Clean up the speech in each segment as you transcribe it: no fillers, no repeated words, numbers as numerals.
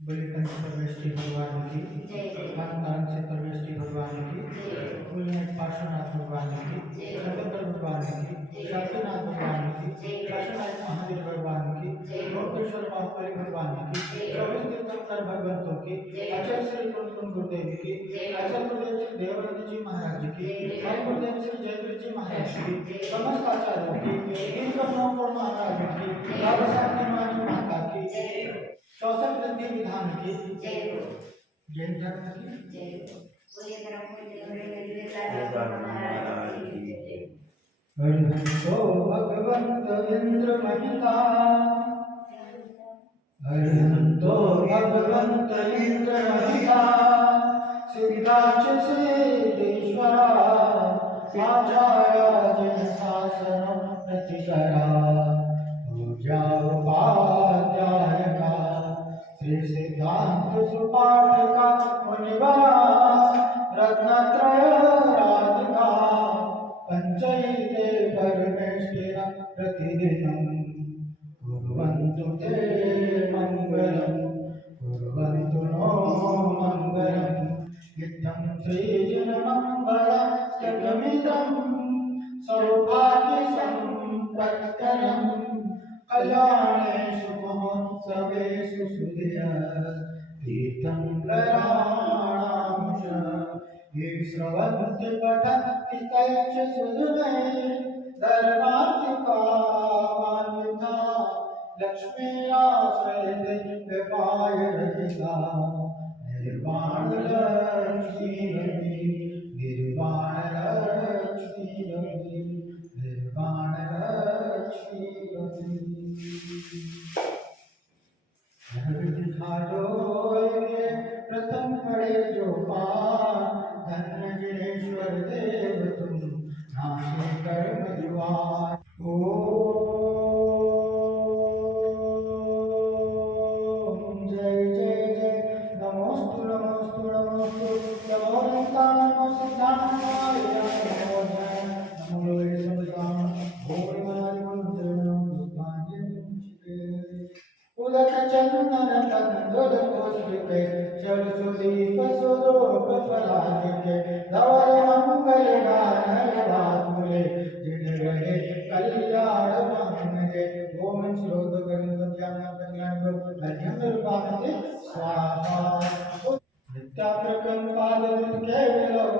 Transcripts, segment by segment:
Bulletin से परमेष्टि भगवान की तरंग से परमेष्टि भगवान की फूलनेट पार्श्वनाथ भगवान की रविंद्र भगवान की शांतिनाथ भगवान की काशीनाथ महावीर भगवान की लोकेश्वर बाहुबली भगवान की चौबीस तीर्थंकर भगवंतों की आचार्य श्री कुंकुम गुरुदेव की आचार्य गुरुदेव श्री देवव्रत जी महाराज की भाई गुरुदेव श्री जयवीर जी महाराज की समस्त आचार्यों की नीलकंठ महाराज की बाबा साहब निर्माणी माता की 64 वृद्धि विधान की जैन धर्म की हरिहंसो भगवंत इंद्र महिता हरिहंतो भगवंत इंद्र महिता सिद्धाच सिद्धेश्वरा आचार्य जय शासन प्रतिकरा पूजा उपाध्याय का श्री सिद्धांत सुपाठ का मुनिवरा रत्नत्रय राधिका पंचैते परमेष्ठिरा प्रतिदिनं कुर्वन्तु ते मंगलम् कुर्वन्तु नो मंगलम् इत्थं श्रीजनमङ्गलं सगमितं सौभाग्य संपत्करम् कल्याणेषु महोत्सवेषु तीर्थंकराणां ये श्रवन्ति पठन्ति तैश्च सुहृदैः धर्मार्थिकामान्विता लक्ष्मीराश्रयते व्यपायरहिता निर्वाणलक्ष्मीरति निर्वाणलक्ष्मीरति निर्वाणलक्ष्मीरति दिखाजो ये प्रथम खड़े जो पार धन्य जिनेश्वर देव तुम नाशे कर्म जुआर ओम जय जय जय नमोस्तु नमोस्तु नमोस्तु नमो निताय नमो सिद्धांताय नमो जय नमो लोके समदान भोरे मनादि मंत्रणं पुष्पांजलि उदक चंदन कंदोद पुष्पिके जल सुदीप सुदोप फलानिके धवल मंगल गान बातुले जिन रहे कल्याण मंगे ओम श्रोत गंध ज्ञान कल्याण मध्यम रूपांते स्वाहा नित्याप्रकम पालन केवलोक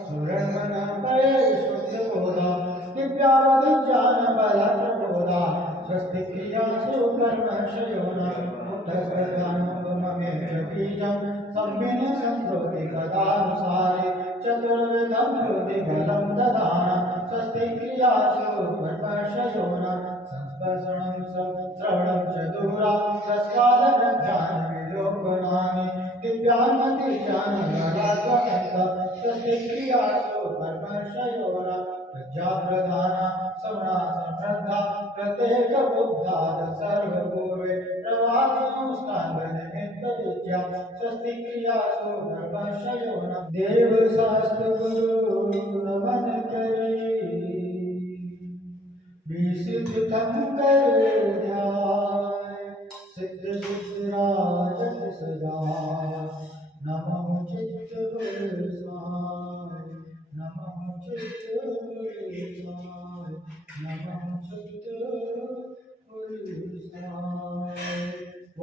सुरमन परे शुद्ध बोधा दिव्यावधि ज्ञान बल प्रबोधा स्वस्ति क्रियासु कर्मशयोना मुक्तस्वधानोपममेव बीजं सम्मिन्य संस्कृति कदानुसारे चतुर्विधं बुद्धिबलं ददाना स्वस्ति क्रियासु कर्मशयोना संस्पर्शनं श्रवणं च दूरा तस्कालज्ञानविलोकनानि दिव्यान्मतिज्ञानगणात्मकं स्वस्ति क्रियासु कर्मशयोना प्रज्ञाप्रधाना समना समृद्धा प्रत्येक बुद्धाद सर्वपूर्वे प्रवादिष्टांगन नित्य विद्या स्वस्ति क्रियासु धर्मशयोना देव शास्त्र गुरु नमन करे विसिद्ध कर ध्याय सिद्ध सिद्धराजत सदा नमः चित्त गुरुसाय नमः चित्त गुरुसाय नमः चित्त गुरुसाय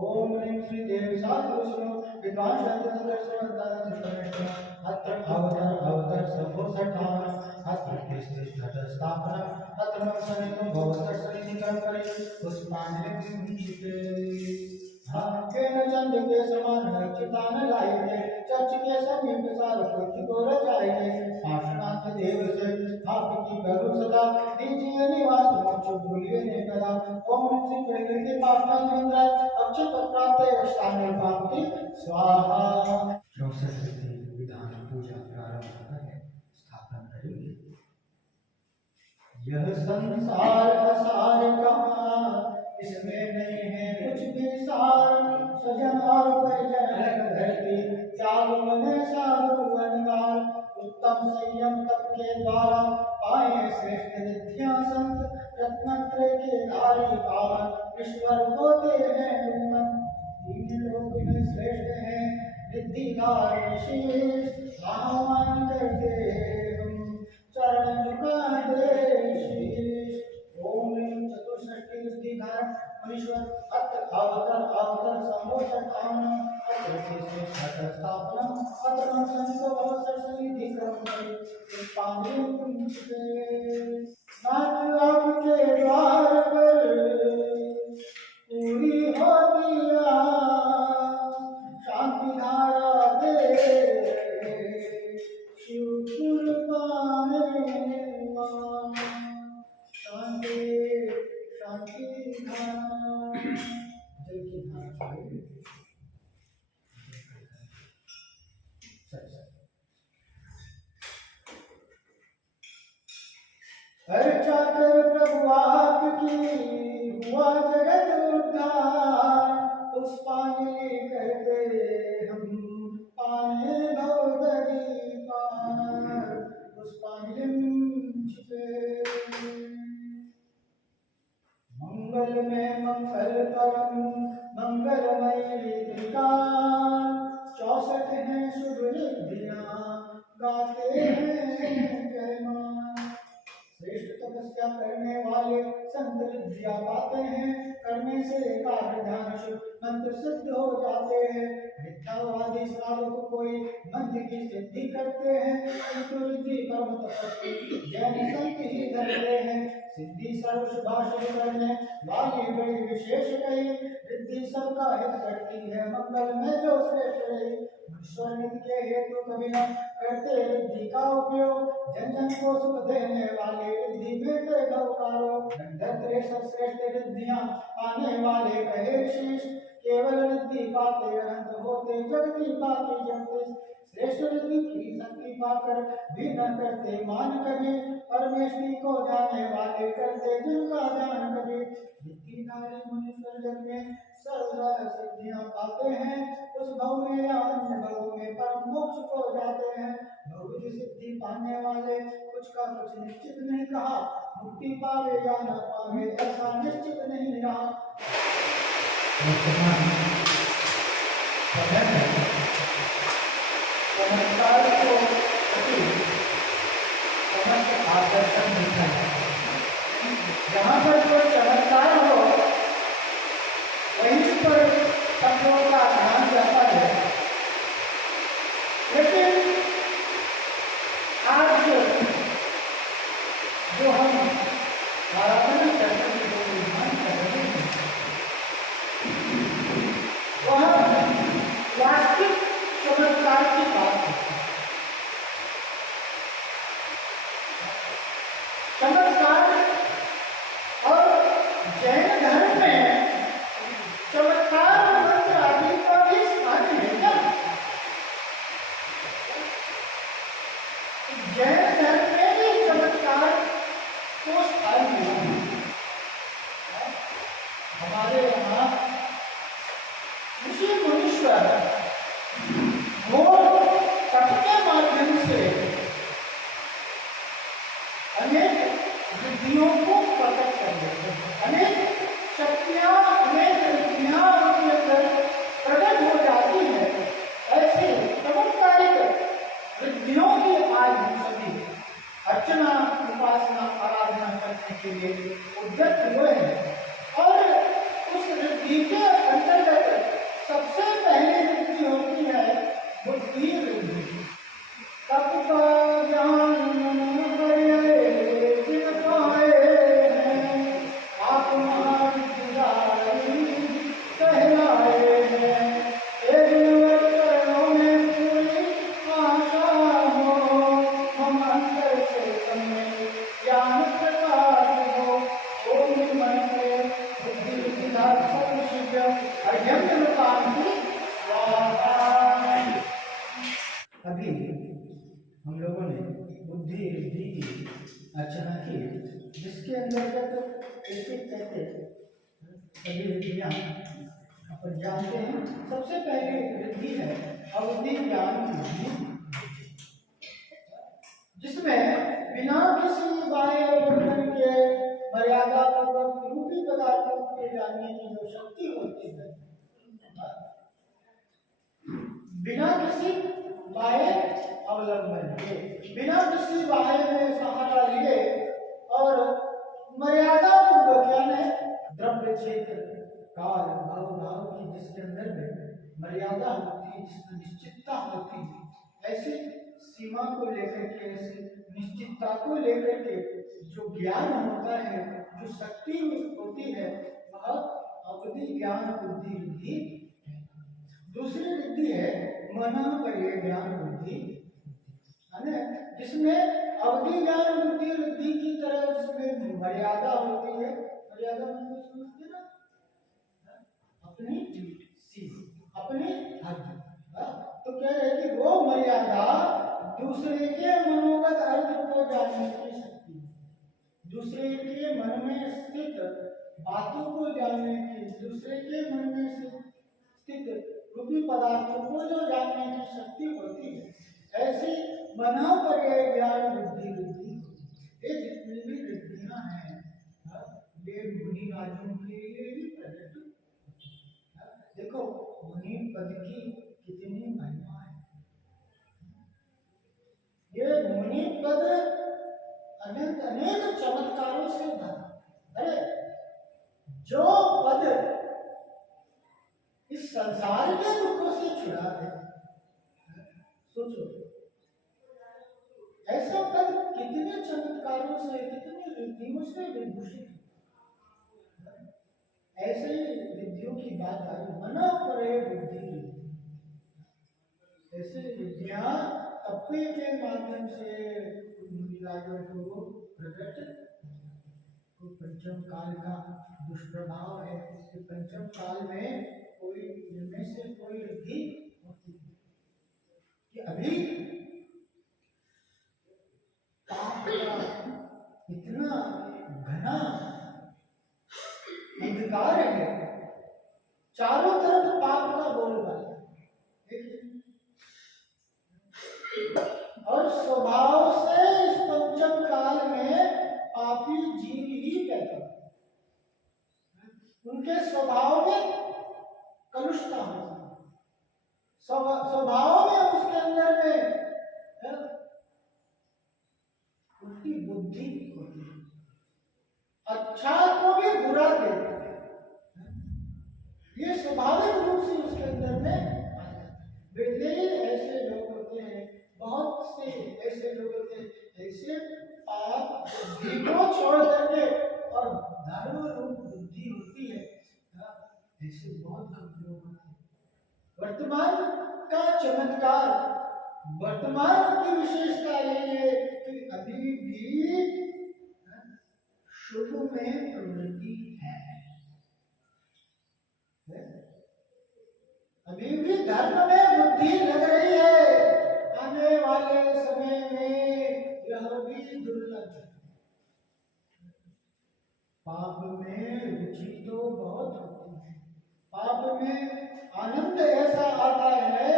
ओम ह्रीं श्री देव शास्त्र विद्वान शब्द सदर्शनदान चित्तनिष्ठ अत्र अवतर सबो सठान अत्र कृष्ण स्थापना अत्र मत्सनितं भवसर्सनिधिकं करे पुष्पांजलिं छिके केन चंद के समान चितान लाएंगे चर्च के समीप सार पृथ्वी को रचाएंगे पार्श्वनाथ देव से आपकी करो सदा दीजिए निवास मोक्ष भूलिए ने कदा ओम श्री कृष्ण के पावन इंद्र अक्षय प्राप्त स्थान पावती स्वाहा 64 विधान पूजा प्रारंभ करें स्थापना करेंगे यह संसार असार कहाँ इसमें नहीं है कुछ भी सार सजन और परिजन धरती त्याग बने साधु अनिवार उत्तम संयम तप के द्वारा पाए श्रेष्ठ विद्या संत रत्नत्रय के धारी पावन ईश्वर होते हैं उन्नत तीन लोक में रिद्धिकार विशेष आह्वान करते हम चरण झुका दे शीश। ओम ह्रीं चतुष्षष्टि रिद्धिकार मनीश्वर अत्र अवतर अवतर समोषठान अत्र केशे घटस्थापनम अत्र संतो अवसरसनिधि क्रम पांडुं कुंचिते। नाथ आपके द्वार पर पूरी होती आस, शांति धारा दे शिवपुर पाने मां। शांति शांति धारा जल की धारा अर्चा कर प्रभु आपकी हुआ जगत उद्धार। पुष्पांजलि करते हम पाने भवदरी पार। पुष्पांजलि छिपे मंगल में मंगल परम मंगलमयी विकार। 64 हैं शुभ रिद्धियां गाते हैं जय मां। श्रेष्ठ तपस्या करने वाले संत रिद्धियां पाते हैं। करने से एकाग्र ध्यान शुभ मंत्र सिद्ध हो जाते हैं। विद्यावादी साधक कोई मंत्र की सिद्धि करते हैं। उनको रिद्धि परम तपस्वी जैन संत ही धरते हैं। सिद्धि सर्व शुभाशुभ करने वाली बड़ी विशेष कही। रिद्धि सबका हित करती है मंगल में जो श्रेष्ठ रही। ईश्वर नित्य के हेतु कभी न करते रिद्धि का उपयोग। जन जन को सुख देने वाले रिद्धि बेटे भवकारो। श्रेष्ठ रिद्धियां पाने वाले कहे शीश। केवल रिद्धि पाते अनंत होते जगती पाती जगदीश। श्रेष्ठ रिद्धि की शक्ति पाकर भी न करते मान कभी। परमेश्वरी को जाने वाले करते जिनका ध्यान कभी। रिद्धिधारी मुनीश्वर जग में सर्वदा सिद्धियां पाते हैं। उस भव में या अन्य भव में परम मोक्ष को जाते हैं। बहुविध सिद्धि पाने वाले कुछ का कुछ निश्चित नहीं कहा। मुक्ति पावे या न पावे ऐसा निश्चित नहीं रहा। चमत्कार को समस्त आकर्षण दिखाया। जहाँ पर कोई चमत्कार हो वहीं पर शब्दों का ध्यान जाता है। लेकिन आज जो हम आराधना करने की जो विधान कर रहे हैं वह वास्तविक चमत्कार की बात है। चमत्कार और जैन धर्म में चमत्कार और मंत्र आदि का भी स्थान है क्या? जैन धर्म में भी चमत्कार को स्थान मिला है। हमारे यहाँ ऋषि मुनीश्वर घोर पठ के माध्यम से अनेक रिद्धियों को प्रकट कर देते हैं। अनेक शक्तियां अनेक रिद्धियां उनके अंदर प्रकट हो जाती है। ऐसे चमत्कारिक रिद्धियों की आज हम सभी अर्चना उपासना आराधना करने के लिए उद्यत हुए हैं। और उस रिद्धि के अंतर्गत सबसे पहली रिद्धि होती है बुद्धि रिद्धि। तप का ज्ञान अभी हम लोगों ने बुद्धि रिद्धि की अर्चना की, जिसके अंतर्गत एक कहते सभी रिद्धियां अपन जानते हैं। सबसे पहले रिद्धि है अवधि ज्ञान रिद्धि, जिसमें बिना किसी बाह्य बंधन के मर्यादा पूर्वक रूपी पदार्थों के जानने की जो शक्ति होती है बिना किसी बाह्य अवलंबन के, बिना किसी बाह्य में सहारा लिए और मर्यादा पूर्वक, यानी द्रव्य क्षेत्र काल भाव भाव की जिसके अंदर में मर्यादा होती है, जिसमें निश्चितता होती है, ऐसी सीमा को लेकर के, ऐसी निश्चितता को लेकर के जो ज्ञान होता है, जो शक्ति होती है, वह अवधि ज्ञान बुद्धि रिद्धि है। दूसरी रिद्धि है मन पर्य ज्ञान बुद्धि, जिसमें अवधि ज्ञान बुद्धि रिद्धि की तरह जिसमें मर्यादा होती है। मर्यादा मतलब समझते ना, अपनी सीमा, अपनी हद। तो कह रहे कि वो मर्यादा दूसरे के मनोगत अर्थ को जानने की शक्ति, दूसरे के मन में स्थित बातों को जानने की, दूसरे के मन में स्थित रूपी पदार्थों को जो जानने की शक्ति होती है, ऐसी मना पर्याय ज्ञान बुद्धि बुद्धि। ये जितनी भी रिद्धियां हैं, ये मुनि राजों के लिए ही प्रकट। देखो मुनि पद की कितनी महिमा है। ये मुनि पद अनेक अनेक चमत्कारों से भरा। अरे जो पद इस संसार के दुखों से छुड़ा दे, सोचो ऐसा पद कितने चमत्कारों से, कितनी रिद्धियों से विभूषित। ऐसे ही रिद्धियों की बात आई, मना परे बुद्धि। ऐसे विद्या तपे के माध्यम से मुनिराजों को प्रकट। पंचम काल का दुष्प्रभाव है कि पंचम काल में कोई इनमें से कोई रिद्धि होती है कि अभी पाप का इतना घना अंधकार है, चारों तरफ पाप का बोलबाला, और स्वभाव से इस पंचम काल में पापी जीव ही पैदा, उनके स्वभाव में कलुषता होती है, स्वभाव में उसके अंदर में उल्टी बुद्धि होती है, अच्छा को भी बुरा देता है। ये स्वाभाविक रूप से उसके अंदर में आ जाता है। ऐसे लोग होते हैं, बहुत से ऐसे लोग होते हैं, ऐसे पाप बुद्धि को छोड़ करके और धर्म रूप बुद्धि होती है, ऐसे बहुत कम लोग होते हैं। वर्तमान का चमत्कार, वर्तमान की विशेषता ये है कि अभी भी शुभ में प्रवृत्ति है, अभी भी धर्म में बुद्धि लग रही है। आने वाले समय में यह भी दुर्लभ है। पाप में रुचि तो बहुत होती है, पाप में आनंद ऐसा आता है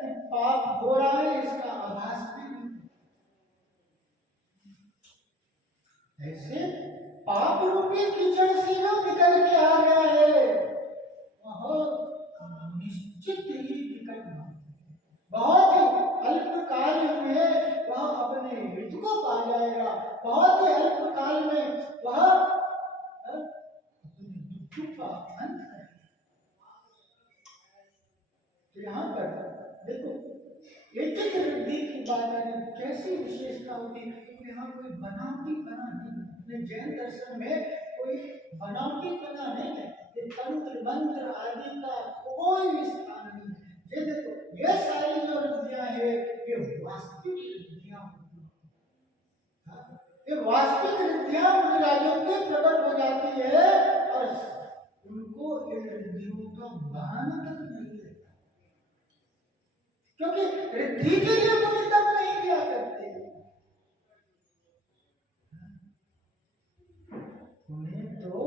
कि पाप हो रहा है इसका आभास भी नहीं। ऐसे पाप रूपी कीचड़ से जो निकल के आ गया है, वह निश्चित ही विकट बहुत ही अल्प काल में वह अपने हित को पा जाएगा, बहुत ही अल्प काल में वह अपने दुख का अंत करेगा। तो यहाँ पर देखो एक एक रिद्धि की बात है, कैसी विशेषता होती है। यहाँ कोई बनावटी बना नहीं, जैन दर्शन में कोई बनावटी बना नहीं है, ये तंत्र मंत्र आदि का कोई स्थान नहीं है। ये देखो ये सारी जो रिद्धियां है ये वास्तविक रिद्धियां होती हैं, ये वास्तविक रिद्धियां मुनिराजों के प्रकट हो जाती है और उनको इन रिद्धियों का बहाना तक नहीं रहता, क्योंकि रिद्धि के लिए मुनि तब नहीं किया करते। उन्हें तो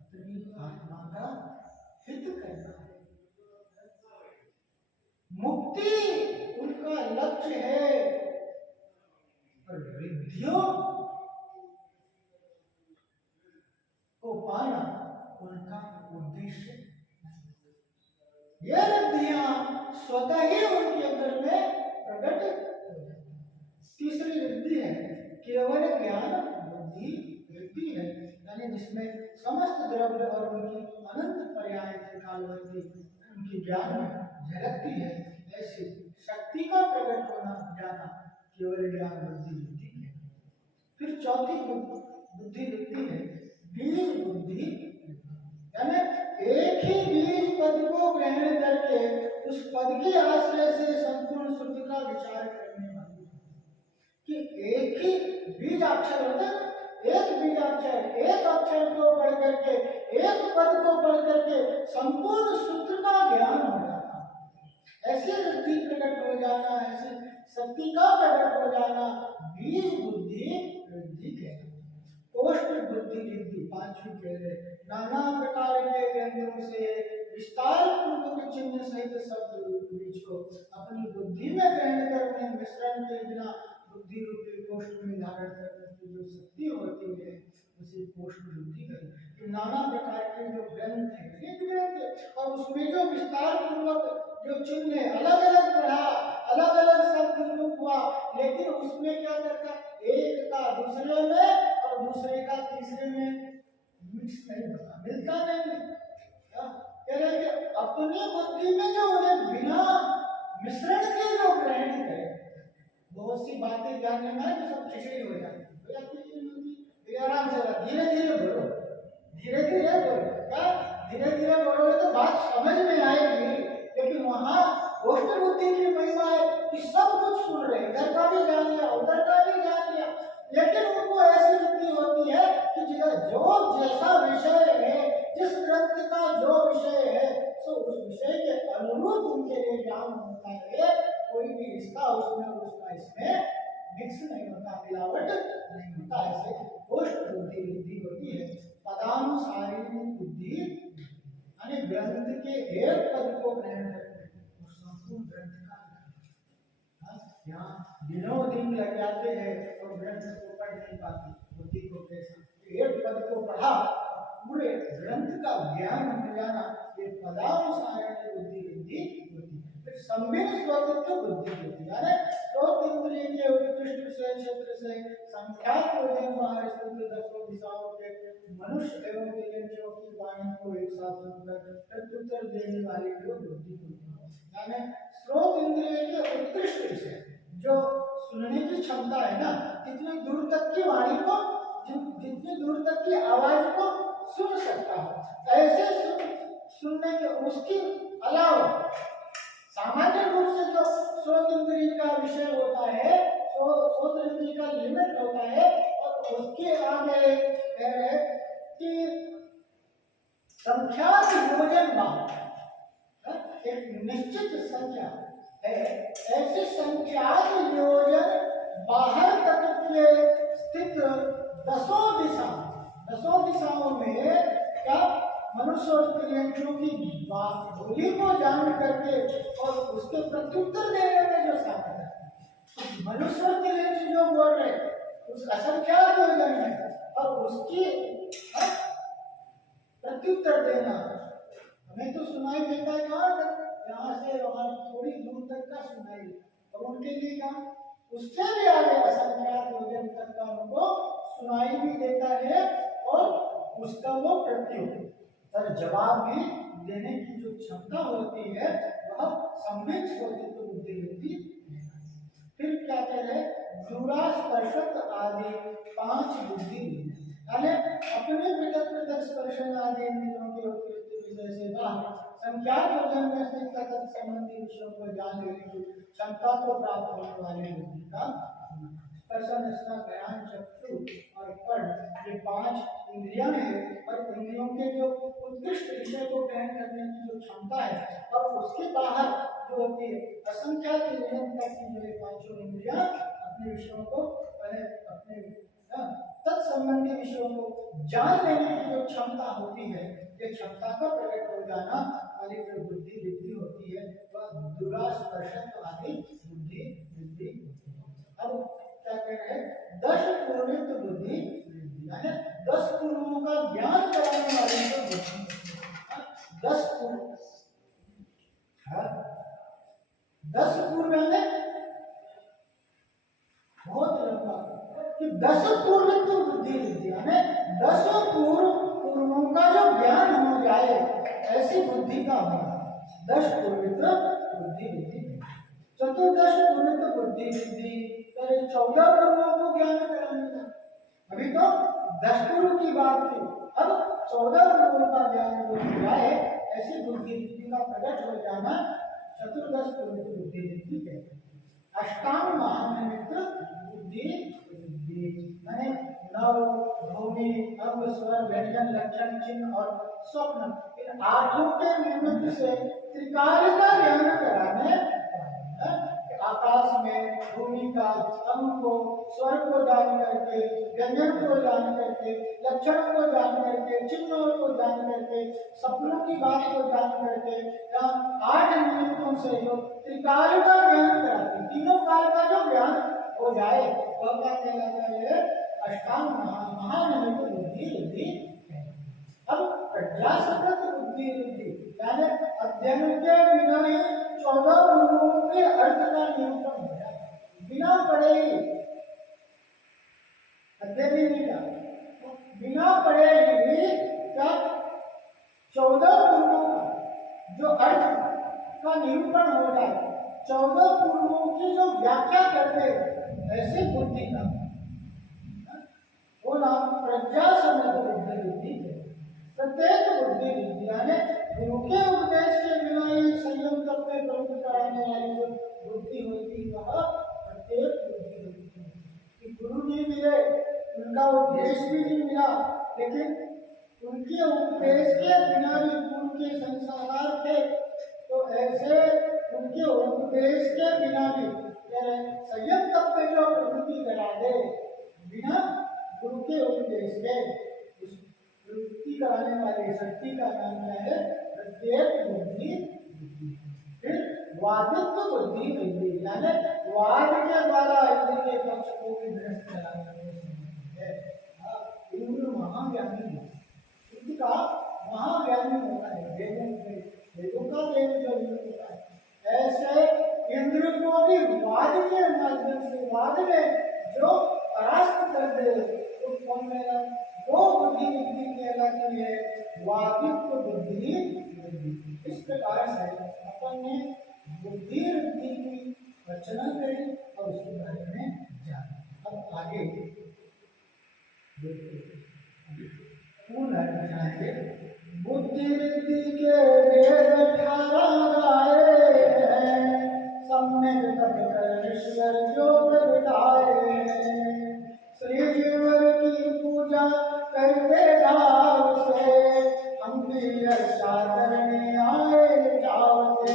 अपनी आत्मा का हित करना है, मुक्ति उनका लक्ष्य है, और रिद्धियों को पाना उनका उद्देश्य। ये रिद्धियां स्वतः ही उनके अंदर में प्रकट हो जाता है। तीसरी वृद्धि है केवल ज्ञान बुद्धि वृद्धि है, यानी जिसमें समस्त द्रव्य और उनकी अनंत पर्याय कालवृद्धि उनकी ज्ञान में झलकती है। ऐसी शक्ति का प्रकट होना जाना केवल ज्ञान बुद्धि वृद्धि है। फिर चौथी बुद्धि वृद्धि है बीज बुद्धि, यानी एक ही बीज पद को ग्रहण करके उस पद के आश्रय से संपूर्ण श्रुति का विचार करने वाली, कि एक ही बीज अक्षर होता है, एक बीज अक्षर एक अक्षर को पढ़ करके एक पद को पढ़ करके संपूर्ण सूत्र का ज्ञान हो जाना, ऐसी वृद्धि प्रकट हो जाना, ऐसी शक्ति का प्रकट हो जाना बीज बुद्धि वृद्धि कहते हैं। कोष्ठ बुद्धि वृद्धि पांचवी कह रहे नाना प्रकार के व्यंजनों से विस्तार पूर्वक चिन्ह सहित शब्द बीज को अपनी बुद्धि में ग्रहण करने मिश्रण के बिना बुद्धि रूपी कोष्ठ में धारण करने की जो शक्ति होती है उसे कोष्ठ बुद्धि कहते हैं। नाना प्रकार के जो ग्रंथ है ग्रंथ है और उसमें जो विस्तार पूर्वक जो चिन्ह अलग अलग पढ़ा अलग अलग शब्द रूप हुआ, लेकिन उसमें क्या करता एक का दूसरे में और दूसरे का तीसरे में मिक्स नहीं होता, मिलता नहीं। कह रहे कि अपनी बुद्धि में जो उन्हें बिना मिश्रण के जो ग्रहण करे, बहुत सी बातें जानने में तो सब खिचड़ी हो जाती है। आराम से धीरे धीरे बोलो, धीरे धीरे बोलो, क्या धीरे धीरे बोलोगे तो बात समझ में आएगी। लेकिन वहाँ कोष्ठ बुद्धि की महिमा है कि सब कुछ सुन रहे, इधर का भी जान लिया उधर का भी जान लिया, लेकिन उनको ऐसी बुद्धि होती है कि जो जैसा विषय है, जिस ग्रंथ का जो विषय है, सो उस विषय के अनुरूप उनके लिए ज्ञान होता है। कोई भी इसका उसमें उसका इसमें मिक्स नहीं होता, मिलावट नहीं होता। ऐसे कोष्ठ बुद्धि वृद्धि होती है। पदानुसारिणी बुद्धि यानी ग्रंथ के एक पद को ग्रहण करके संपूर्ण ग्रंथ का यहाँ दिनों दिन लग जाते हैं और ग्रंथ को पढ़ नहीं पाते, बुद्धि को कैसा एक पद को पढ़ा पूरे ग्रंथ का ज्ञान हो जाना, ये पदानुसारिणी बुद्धि वृद्धि होती है। फिर सम्यक स्वतंत्र बुद्धि होती है, यानी श्रोत इंद्रिय के उत्कृष्ट विषय क्षेत्र से संख्यात भोजन बाहर स्थित दसों दिशाओं के मनुष्य एवं तिर्यकों की वाणी को एक साथ सुनकर प्रत्युत्तर देने वाली जो बुद्धि होती है, यानी श्रोत इंद्रिय के उत्कृष्ट विषय जो सुनने की क्षमता है ना, कितनी दूर तक की वाणी को, जितनी दूर तक की आवाज को सुन सकता है, ऐसे सुनने के उसके अलावा सामान्य रूप से जो श्रोत इंद्रिय का विषय होता है, श्रोत इंद्रिय का लिमिट होता है, और उसके आगे कह रहे कि संख्यात योजन बाहर एक निश्चित संख्या है, ऐसी संख्यात योजन बाहर तक के स्थित दसों दिशाओं में क्या मनुष्य और तिर्यकों की बोली को जान करके और उसके प्रत्युत्तर देने में जो सामर्थ्य है, मनुष्य और तिर्यक जो बोल रहे उस असंख्यात योजन है और उसकी प्रत्युत्तर देना हमें तो सुनाई देता है कहाँ तक, यहाँ से वहाँ थोड़ी दूर तक का सुनाई, और उनके लिए कहाँ उससे भी आगे असंख्यात योजन तक का उनको सुनाई भी देता है और उसका वो प्रत्युत्तर जवाब भी देने की जो क्षमता होती है वह सम्यक स्वतंत्र बुद्धि होती है। फिर क्या कह रहे दूरा स्पर्शक आदि पांच बुद्धि, यानी अपने पृथक पृथक स्पर्शन आदि इंद्रियों के उत्कृष्ट विषय से बाहर संख्यात भोजन में स्थित तत्व संबंधी विषयों को जान लेने की क्षमता को प्राप्त होने वाली बुद्धि का स्पर्शन, स्पर्श, ज्ञान, चक्षु और कर्ण, ये पांच इंद्रियां हैं और इंद्रियों के जो उत्कृष्ट विषय को ग्रहण करने की जो क्षमता है और उसके बाहर जो होती है असंख्यात तक की जो पांचों इंद्रियां अपने विषयों को अपने तत्संबंधी विषयों को जान लेने की जो क्षमता होती है, ये क्षमता का प्रकट हो जाना वाली जो बुद्धि वृद्धि होती है वह दूरा स्पर्शक आदि बुद्धि वृद्धि होती है। अब क्या कह रहे हैं 10 पूर्णित बुद्धि वृद्धि, यानी 10 पूर्वों का ज्ञान कराने वाली जो बुद्धि 10 पूर्व 10 पूर्व में बहुत लंबा कि 10 पूर्व तो बुद्धि बुद्धि यानी 10 पूर्वों का जो ज्ञान हो जाए ऐसी बुद्धि का होना। 10 पूर्वित बुद्धि बुद्धि चतुर्दश पूर्वित बुद्धि बुद्धि 14 पूर्वों को ज्ञान कराने का। अभी तो 10 पूर्व की बात थी, अब 14 पूर्वों का ज्ञान हो जाए ऐसी बुद्धि बुद्धि का प्रकट हो जाना चतुर्दश पूर्वित बुद्धि बुद्धि कहते हैं। अष्टांग महानिमित्त बुद्धि बुद्धि माने नव भूमि अंग स्वर व्यंजन लक्षण चिन्ह और स्वप्न इन आठों के निमित्त से त्रिकाल का ज्ञान कराने आकाश में भूमि का अंग को स्वर को जान करके व्यंजन को जान करके लक्षण को जान करके चिन्हों को जान करके सपनों की बात को जान करके 8 निमित्तों से जो त्रिकाल का ज्ञान कराते तीनों काल का जो ज्ञान हो जाए वह क्या कहलाता है अष्टांग महानिमित्त बुद्धि बुद्धि। अब प्रज्ञासंगत बुद्धि बुद्धि यानी अध्ययन के बिना ही 14 गुणों के अर्थ का निरूपण हो जाए बिना पढ़े ही अध्ययन ही नहीं किया बिना पढ़े ही क्या 14 गुणों का जो अर्थ का निरूपण हो जाए 14 पूर्वों की जो व्याख्या करते ऐसे बुद्धि का वो नाम प्रज्ञासंगत बुद्धि बुद्धि है। प्रत्येक बुद्धि बुद्धि यानी गुरु के उपदेश के बिना ही संयम तक में प्रवृत्त कराने वाली जो बुद्धि होती है वह प्रत्येक बुद्धि होती है कि गुरु नहीं मिले उनका उपदेश भी नहीं मिला लेकिन उनके उपदेश के बिना भी गुरु के संस्कार थे तो ऐसे उनके उपदेश के बिना भी संयम तक में जो प्रवृत्ति करा दे बिना गुरु के उपदेश के प्रवृत्ति कराने वाली शक्ति का नाम क्या है प्रत्येक बुद्धि फिर वादित्व बुद्धि बुद्धि यानी वाद के द्वारा इंद्र के पक्ष को विध्वस्त कराने है। इंद्र महाज्ञानी है इसका महाज्ञानी होता है वेदों का देव जो होता है ऐसे इंद्र को भी वाद के माध्यम से वाद में जो परास्त कर दे तो कौन मेरा वो बुद्धि बुद्धि कहलाती है वादित्व बुद्धि बुद्धि। इस प्रकार से अपन ने बुद्धि बुद्धि की रचना करी और उसके बारे में जाना। अब आगे पूर्ण जाएंगे बुद्धि बुद्धि के वेद 18 गाए सम्यक तब कर ईश्वर जो प्रगटाए श्री जीवन की पूजा करते भाव से हम भी अर्चा करने आए जाओ से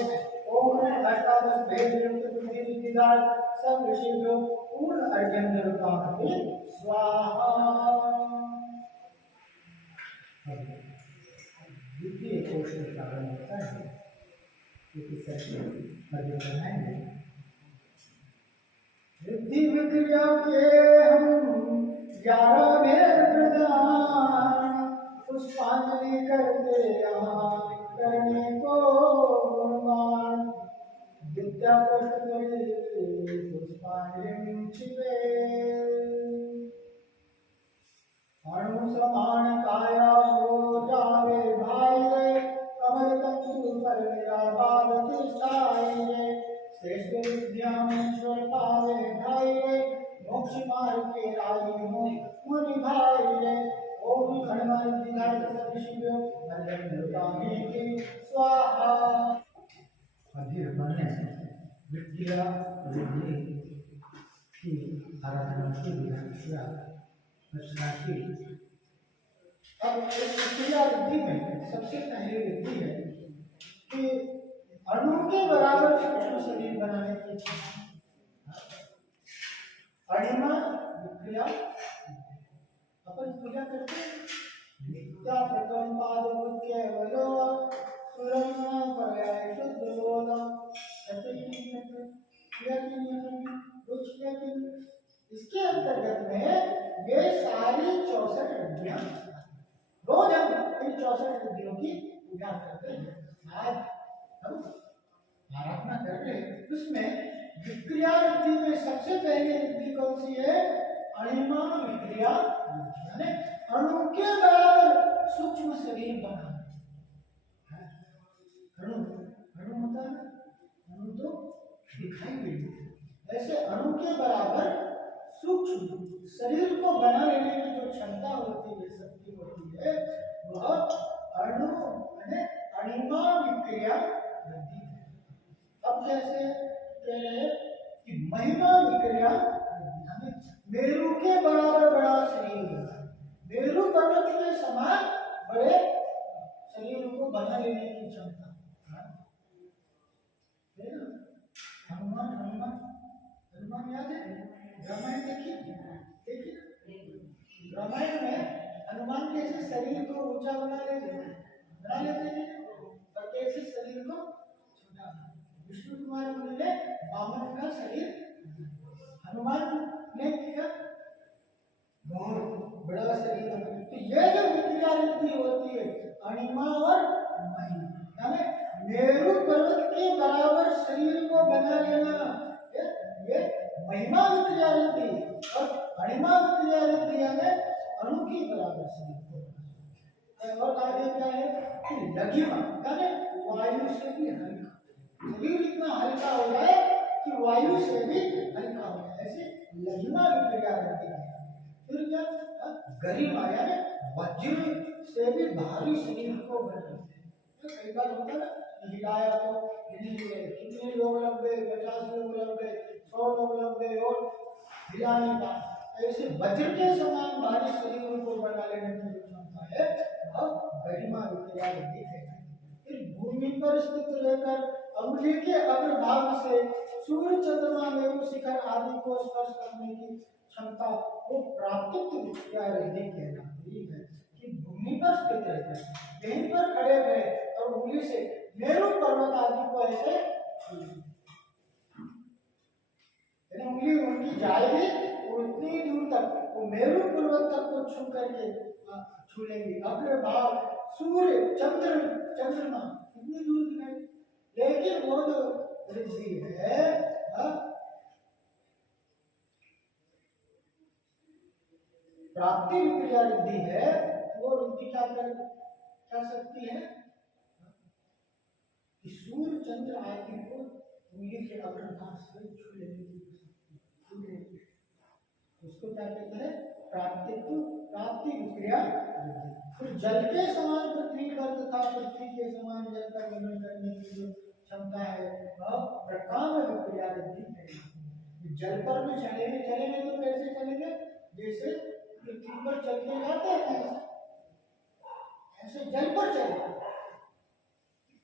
ओम अष्टादश भेद युक्त बुद्धि बुद्धिदार सब ऋषि जो पूर्ण अर्घ्यम निरूपामि स्वाहा। द्वितीय कोश का प्रारंभ होता है बुद्धि विक्रिया के हम 11 भेद प्रदान पुष्पांजलि करते यहाँ करने को गुणगान विद्या कोष्ठ करी पुष्पांजलि छिपे अणु समान काया हो जावे भाई रे कमल तंतु पर मेरा बाल तिष्ठाए रे श्रेष्ठ विद्या में ईश्वर पावे भाई रे मोक्ष मार्ग के राही हो मुनि भाई रे ओम घनमल विधायक सदृशिव्यो अर्घ्यम निरूपामि की स्वाहा। अधीर बनने विद्या बुद्धि की आराधना की विधान किया रचना की। अब क्रिया बुद्धि में सबसे पहली विधि है कि अणु के बराबर सूक्ष्म शरीर बनाने की अणिमा विक्रिया अपन पूजा करते नित्या प्रथम पाद मुख्य वलो सुरंग पर्याय शुद्ध बोला इसके अंतर्गत में ये सारी 64 विधियां रोज हम इन 64 विधियों की पूजा करते हैं। आज हम आराधना कर रहे उस विक्रिया वृत्ति में सबसे पहली वृत्ति कौन सी है? अणिमा विक्रिया वृत्ति, यानी अणु के बराबर सूक्ष्म शरीर बनाना। अणु अणु होता है, अणु तो दिखाई नहीं देता, ऐसे अणु के बराबर सूक्ष्म शरीर को बना लेने की जो क्षमता होती है, शक्ति होती है, वह अणु यानी अणिमा विक्रिया वृत्ति है। अब कैसे कह रहे हैं कि महिमा विक्रिया यानी मेरू के बराबर बड़ा शरीर होता है, मेरू पर्वत के समान बड़े शरीर को बना लेने की क्षमता। हनुमान हनुमान हनुमान याद है? रामायण देखिए, देखिए रामायण में हनुमान कैसे शरीर को ऊंचा बना लेते हैं और कैसे शरीर को छोटा। विष्णु कुमार ने वामन का शरीर, हनुमान ने किया बहुत बड़ा शरीर। तो ये जो विक्रिया वृत्ति होती है अणिमा और महिमा, यानी मेरू पर्वत के बराबर शरीर को बना लेना, ये महिमा विक्रिया वृत्ति। और अणिमा विक्रिया वृत्ति यानी अणु के बराबर शरीर को। और आगे क्या है कि लघिमा यानी वायु से भी हल्का, शरीर इतना हल्का हो जाए कि वायु से भी हल्का हो जाए, ऐसे लघिमा विक्रिया वृत्ति है। फिर क्या? गरिमा यानी वज्र से भी भारी शरीर को बनाते हैं। कई बार होता है ना, हिलाया तो कितने लोग लग गए, 50 लोग लग गए, 100 लोग लग गए और हिला नहीं पाए। ऐसे वज्र के समान भारी शरीर को बना लेने की जो क्षमता है वह गरिमा विक्रिया वृत्ति है। फिर भूमि पर स्थित रहकर अंगुली के अग्रभाग से सूर्य, चंद्रमा, मेरु शिखर आदि को स्पर्श करने की क्षमता वो प्राप्त विक्रिया वृत्ति कहलाती है। कि भूमि पर स्थित रहकर यहीं पर खड़े रहे और उंगली से मेरु पर्वत आदि को ऐसे उंगली उनकी जाएगी और उतनी दूर तक वो मेरु पर्वत तक को छू करके छू लेंगे। अग्रभाग सूर्य, चंद्र, चंद्रमा इतनी दूर दिखाई, लेकिन वो जो वृद्धि है प्राप्ति विक्रिया वृद्धि है, वो वृद्धि क्या कर सकती है कि सूर्य, चंद्र आदि को उंगली के अग्रभाग से छू लेने की, उसको क्या कहते हैं? प्राप्ति विक्रिया वृद्धि। फिर जल के समान पृथ्वी पर तथा पृथ्वी के समान जल पर गमन करने की जो क्षमता है वह प्रकाम विक्रिया वृद्धि है। जल पर में चलेंगे तो कैसे चलेंगे? जैसे पृथ्वी पर चल के जाते हैं ऐसे जल पर चले,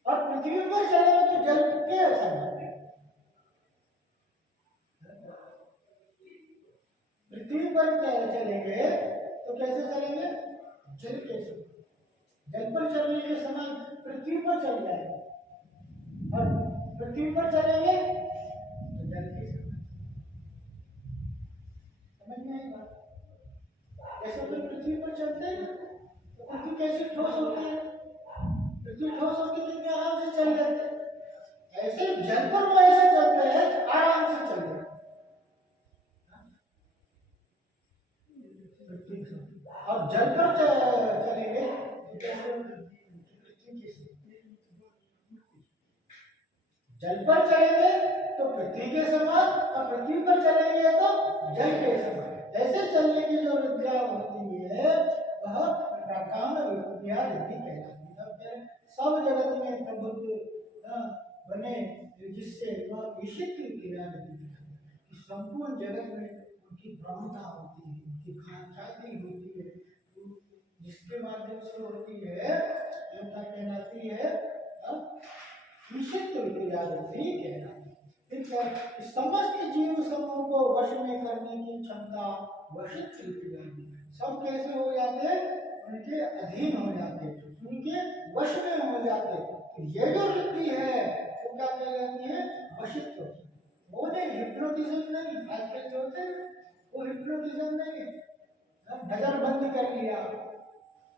और पृथ्वी पर चलेंगे तो जल के समान। पृथ्वी पर चलेंगे तो कैसे चलेंगे? जल के समान। जल पर चलने के समान पृथ्वी पर चल जाएंगे, और पृथ्वी पर चलेंगे तो जल के समान। समझ में आई बात? जैसे हम पृथ्वी पर चलते हैं तो पृथ्वी कैसे ठोस होती है? पृथ्वी ठोस होती है कितने आराम से चल जाते हैं, ऐसे जल पर वो ऐसे चलते हैं आराम से चल जाते हैं। अब जल पर चलेंगे जल पर चलेंगे तो पृथ्वी के समान, और पृथ्वी पर चलेंगे तो जल के समान। ऐसे चलने की जो विद्या होती है वह प्रकाम विद्या वृद्धि कहलाती है। सब जगत में प्रबुद्ध बने जिससे वह ईशित क्रिया संपूर्ण जगत में उनकी प्रभुता होती है, उनकी ख्याति होती है, जिसके माध्यम से होती है जो क्या कहलाती है? ईशित क्रिया वृद्धि कहलाती है। फिर क्या? समस्त जीव समूह को वश में करने की क्षमता वशित क्रिया वृद्धि। सब कैसे हो जाते हैं? उनके अधीन हो जाते हैं, उनके वश में हो जाते हैं। तो ये जो वृत्ति है वो क्या कहलाती है? वशित्व। वो नहीं हिप्नोटिज्म नहीं, आजकल जो होते हैं वो हिप्नोटिज्म नहीं, नजर बंद कर लिया,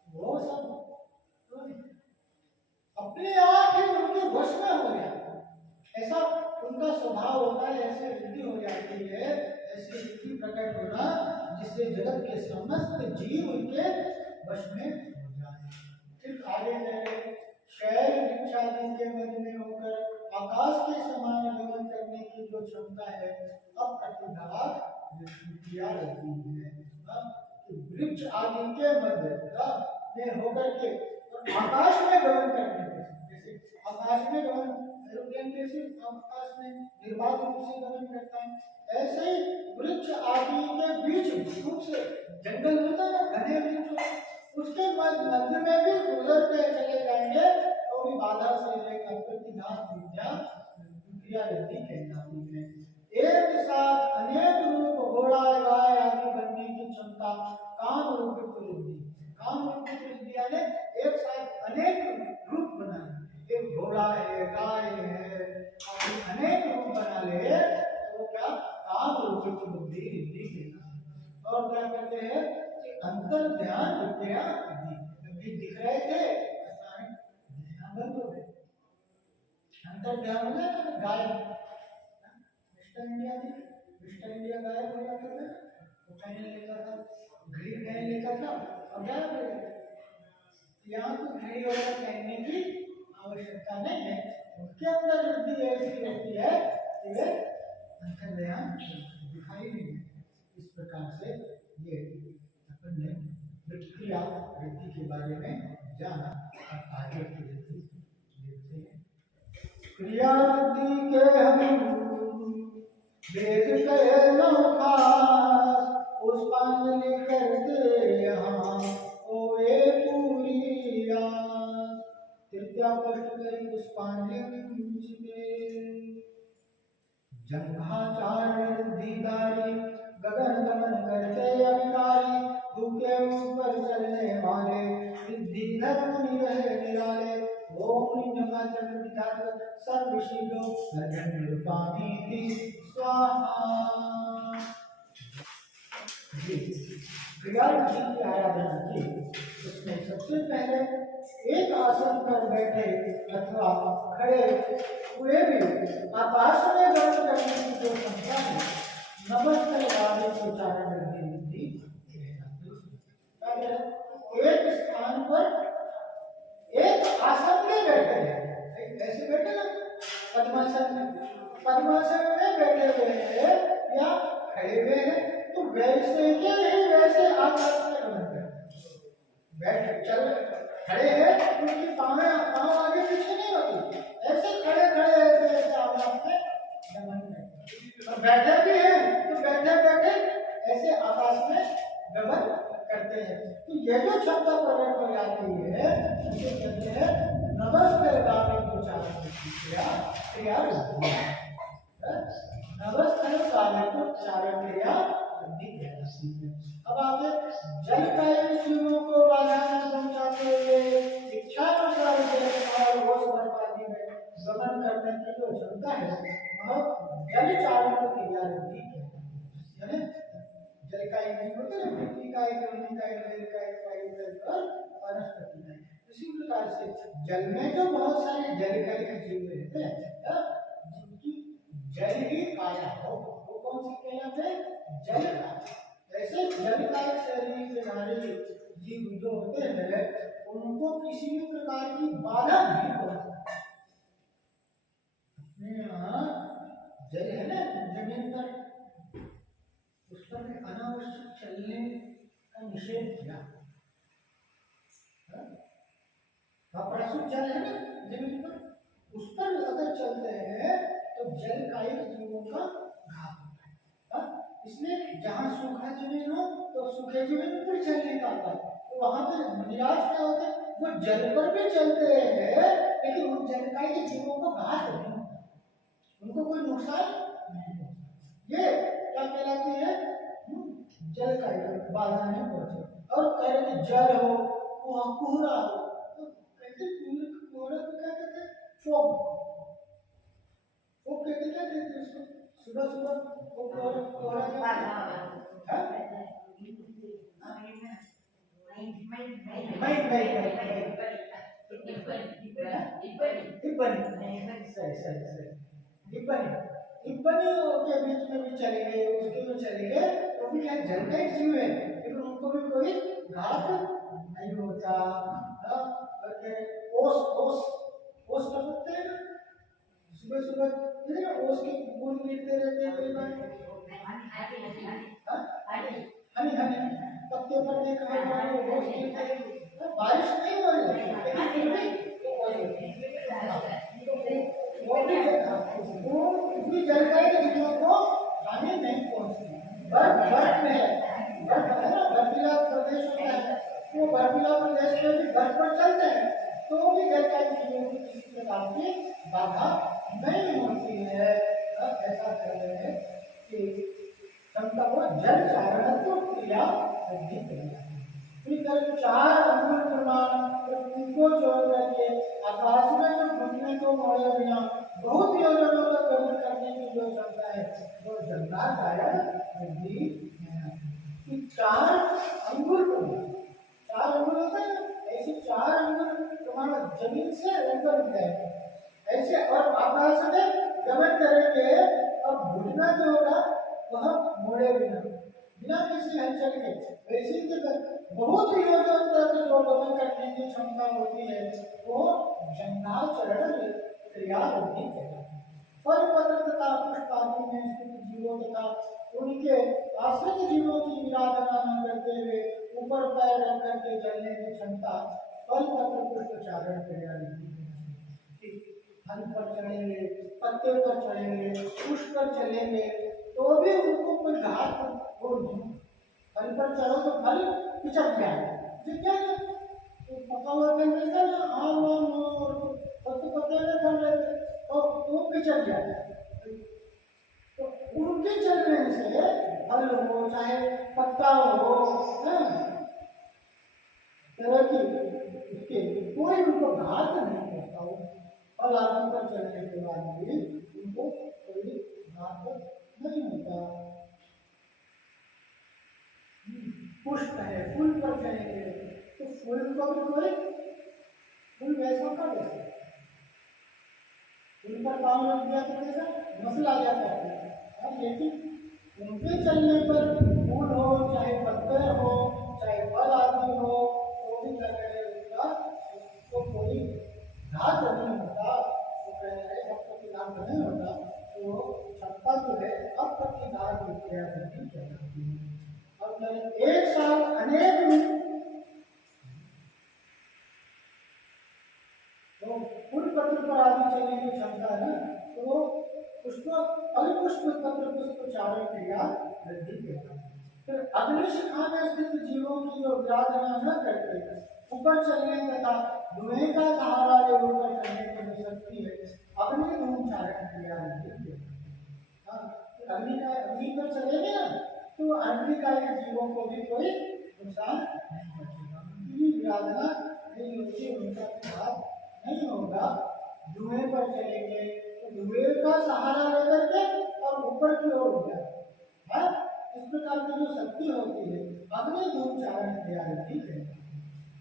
वो सब अपने आप ही उनके वश में हो गया, ऐसा उनका स्वभाव होता है, ऐसी वृद्धि हो जाती है, ऐसी वृद्धि प्रकट होना जिससे जगत के समस्त जीव उनके वश में हो जाए। फिर आगे चले, शैल वृक्षादि के मध्य में होकर आकाश के समान गमन करने की जो क्षमता है, अप्रतिभाग किया रहती है। वृक्ष आदि के मध्य में होकर के और आकाश में गमन करने के, जैसे आकाश में गमन, एरोप्लेन कैसे आकाश में निर्बाध रूप से गमन करता है, ऐसे ही वृक्ष आदि के बीच रूप से जंगल होता है ना, घने वृक्ष, उसके मध्य में भी गुजरते चले जाएंगे तो भी बाधा से लेकर प्रतिघात विद्या क्रिया वृद्धि कहलाती है। एक साथ अनेक रूप घोड़ा गाय आदि बनने की क्षमता काम रूप वृद्धि, काम रूप वृद्धि यानी एक साथ अनेक रूप बना, एक घोड़ा है, गाय है, अनेक रूप बना ले तो क्या काम रूप बुद्धि रिद्धि कहलाती। और क्या कहते हैं कि अंतर ध्यान विद्या वृद्धि, दिख रहे थे अचानक दिखना बंद हो गए, अंतर ध्यान हो गया। गाय मिस्टर इंडिया गायब हो जाता था, वो कहने लेता था, घड़ी कहने लेता था, अब गायब हो गया। यहाँ तो घड़ी वगैरह पहनने की आवश्यकता नहीं है, उनके अंदर वृद्धि ऐसी होती है कि वे अंतर्ध्यान दिखाई नहीं देते। इस प्रकार से ये अपन ने क्रिया वृद्धि के बारे में जाना। अब आगे की वृद्धि देखते हैं। क्रिया वृद्धि के हम वेद कहे न खास, पुष्पांजलि करते यहाँ ओए पूरी आस। तृतीया कष्ट करी पुष्पांजलि जंघाचार्य वृद्धिधारी, गगन गमन करते अभिकारी, भूखे ऊपर चलने वाले वृद्धिधर मुनि रहे निराले। ओम जंघाचार्य वृद्धिधारी सर्वशिवो अर्घ्य निरुपामीति स्वाहा। क्रिया वृद्धि की आराधना की, उसमें सबसे पहले एक आसन पर बैठे अथवा खड़े हुए भी आकाश में गमन करने की जो क्षमता है, नमस्ते वाले उच्चारण वृद्धि। एक स्थान पर एक आसन में बैठे हैं, ऐसे बैठे ना पद्मासन में, पद्मासन में बैठे हुए हैं या खड़े हुए हैं, तो वैसे के ही वैसे आकाश में गमन करते, बैठ चल खड़े हैं क्योंकि पाँव आगे पीछे नहीं होती, ऐसे खड़े खड़े ऐसे ऐसे आकाश में गमन करते, और बैठे भी हैं तो बैठे बैठे ऐसे आकाश में गमन करते हैं। तो ये जो क्षमता प्रकट हो जाती है उसे कहते हैं नमस्ते गाने को चारण क्रिया, क्रिया वृद्धि। नमस्ते गाने को चारण क्रिया वृद्धि कहलाती है। अब आगे जल कायम जीवों को बाधा न पहुंचाते हुए इच्छानुसार जल और होश बर्बादी में गमन करने की जो क्षमता है वह जल चारण क्रिया वृद्धि कहलाती है। जल का एक जीव होता है, पृथ्वी का एक, अग्नि का एक, जल का एक, वायु का एक और वनस्पति का एक। इसी प्रकार से जल में जो बहुत सारे जल का एक जीव रहते हैं, जिनकी जल ही काया हो, वो कौन सी कहलाते हैं? जल काया। ऐसे जल का एक शरीरधारी जीव जो होते हैं उनको किसी भी प्रकार की बाधा नहीं पहुंचती। अपने यहाँ जल है ना जमीन पर, उस पर अनावश्यक चलने का निषेध किया। अप्रसुत जल है ना जमीन पर, उस पर अगर चलते हैं तो जल कायिक जीवों का घात होता है। इसलिए जहाँ सूखा जमीन हो तो सूखे जमीन पर चलने का आता है, तो वहां पर निराश क्या होते हैं, वो जल पर भी चलते हैं लेकिन उन जल कायिक जीवों को घात नहीं होता, उनको कोई नुकसान नहीं होता। ये क्या कहलाती है? जल का बाधा नहीं पहुंचे। और कह रहे जल हो, कोहरा हो, तो कहते कोहरा को क्या कहते हैं? फोग। फोग कहते क्या कहते हैं उसको? सुबह सुबह वो कोहरा टिप्पणियों के बीच में भी चलेंगे, उसके में चलेंगे तो भी क्या जल का एक जीव है, लेकिन उनको भी कोई घात नहीं होता। ओस ओस ओस टपकते हैं ना, सुबह सुबह देखिए ना, ओस के बूंद गिरते रहते हैं कई बार। हनी हनी पत्ते पर देखा होगा वो ओस गिरते हैं, बारिश नहीं हो रही है लेकिन फिर भी वो भी जल गए चीजों को हानि नहीं पहुंचती। बर्फ बर्फ में है, बर्फ है ना, बर्फीला प्रदेश होता है, वो बर्फीला प्रदेश में भी बर्फ पर चलते हैं तो भी जल गए चीजों को किसी प्रकार की बाधा नहीं होती है। ऐसा कह रहे हैं कि क्षमता को जल चारणत्व क्रिया वृद्धि करेगा। फिर 4 अंगुल प्रमाण उनको जोड़ करके आकाश में जो घूमने को मोड़े बिना बहुत योजनों तक गमन करने की जो क्षमता है वो जलना कारण वृद्धि है। 4 अंगुल प्रमाण, 4 अंगुल होता है ऐसे 4 अंगुल प्रमाण जमीन से ऊपर उठ जाएगा ऐसे, और आकाश में गमन करेंगे और घुटना जो होगा वह मोड़े बिना बिना किसी हलचल के, वैसे बहुत योजन तक जो गमन करने की क्षमता होती है वो जंघाचरण क्रिया होती है। फल पत्र तथा पुष्प आदि में स्थित जीवों तथा उनके आश्रित जीवों की विराधना न करते हुए ऊपर पैर रख करके चलने की क्षमता फल पत्र पुष्प चारण क्रिया होती है। फल पर चढ़ेंगे, पत्ते पर चढ़ेंगे, पुष्प पर चलेंगे तो भी उनको कोई घात हो नहीं। फल पर चढ़ो तो फल पिचक जाए, तो पका हुआ फल मिलता है ना, आम और पत्ते पत्ते में फल रहते तो पिचक जाए। तो उनके चलने से फल हो चाहे पत्ता हो तरह की उसके कोई उनको घात नहीं पहुंचता। फल आदि पर चलने के बाद भी उनको कोई घात नहीं होता। पुष्प है, फूल पर चलेंगे तो फूल को भी कोई फूल वैसा का वैसा, फूल पर पाँव रख दिया तो कैसा मसला आ जाता है। लेकिन उनके चलने पर फूल हो चाहे पत्ते हो चाहे फल आदि हो तो भी क्या करें उसका उसको कोई घात नहीं होता। वो कह रहे हैं प्रतिघात नहीं होता, तो क्षमता जो है अप्रतिघात विक्रिया करनी चाहिए। और एक साथ अनेक तो फूल पत्र पर आदि चलने की क्षमता है ना, तो पुष्प फल पुष्प पत्र पुष्प चारण क्रिया वृद्धि करता है। फिर अग्नि शिखा में स्थित जीवों की जो विराधना न करके ऊपर चलने तथा धुएं का सहारा ले ऊपर चलने की जो शक्ति है अग्नि धूम चारण क्रिया वृद्धि करता है। अग्नि पर चलेंगे ना तो अग्नि का जीवों को भी कोई नुकसान नहीं पहुंचेगा, उनकी विराधना नहीं होगी, उनका प्रभाव नहीं होगा। धुएं पर चलेंगे तो धुएं का सहारा लेकर के और ऊपर की ओर उठ जाए, इस प्रकार की जो शक्ति होती है अग्नि धूम चारण क्रिया है।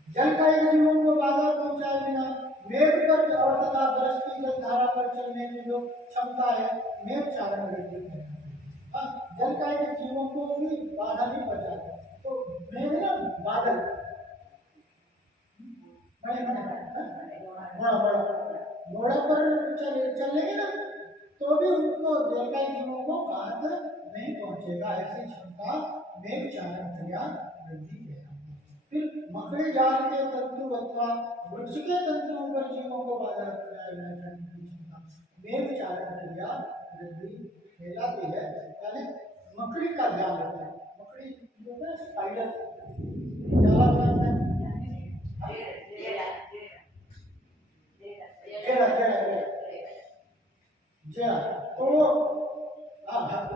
जल का जीवों को बाधा पहुंचाए बिना मेघ पर और तथा दृष्टि धारा पर चलने की जो क्षमता है मेघ चारण वृद्धि है। जल का जीवों को भी बाधा नहीं पहुंचाता, तो मेघ ना बादल बड़े बड़ा बड़ा घोड़ा पर चलेंगे ना तो भी उनको जल का जीवों को घात नहीं पहुंचेगा। ऐसी क्षमता मेघ चारण क्रिया वृद्धि है। फिर मकड़ी जाल के तंतु अथवा वृक्ष के तंतुओं पर जीवों को बाधा करने की क्षमता मेघ चारण क्रिया वृद्धि कहलाती है। यानी मकड़ी का जाल होता है, मकड़ी जो है स्पाइडर जाला बनाता है, जेड़ा तो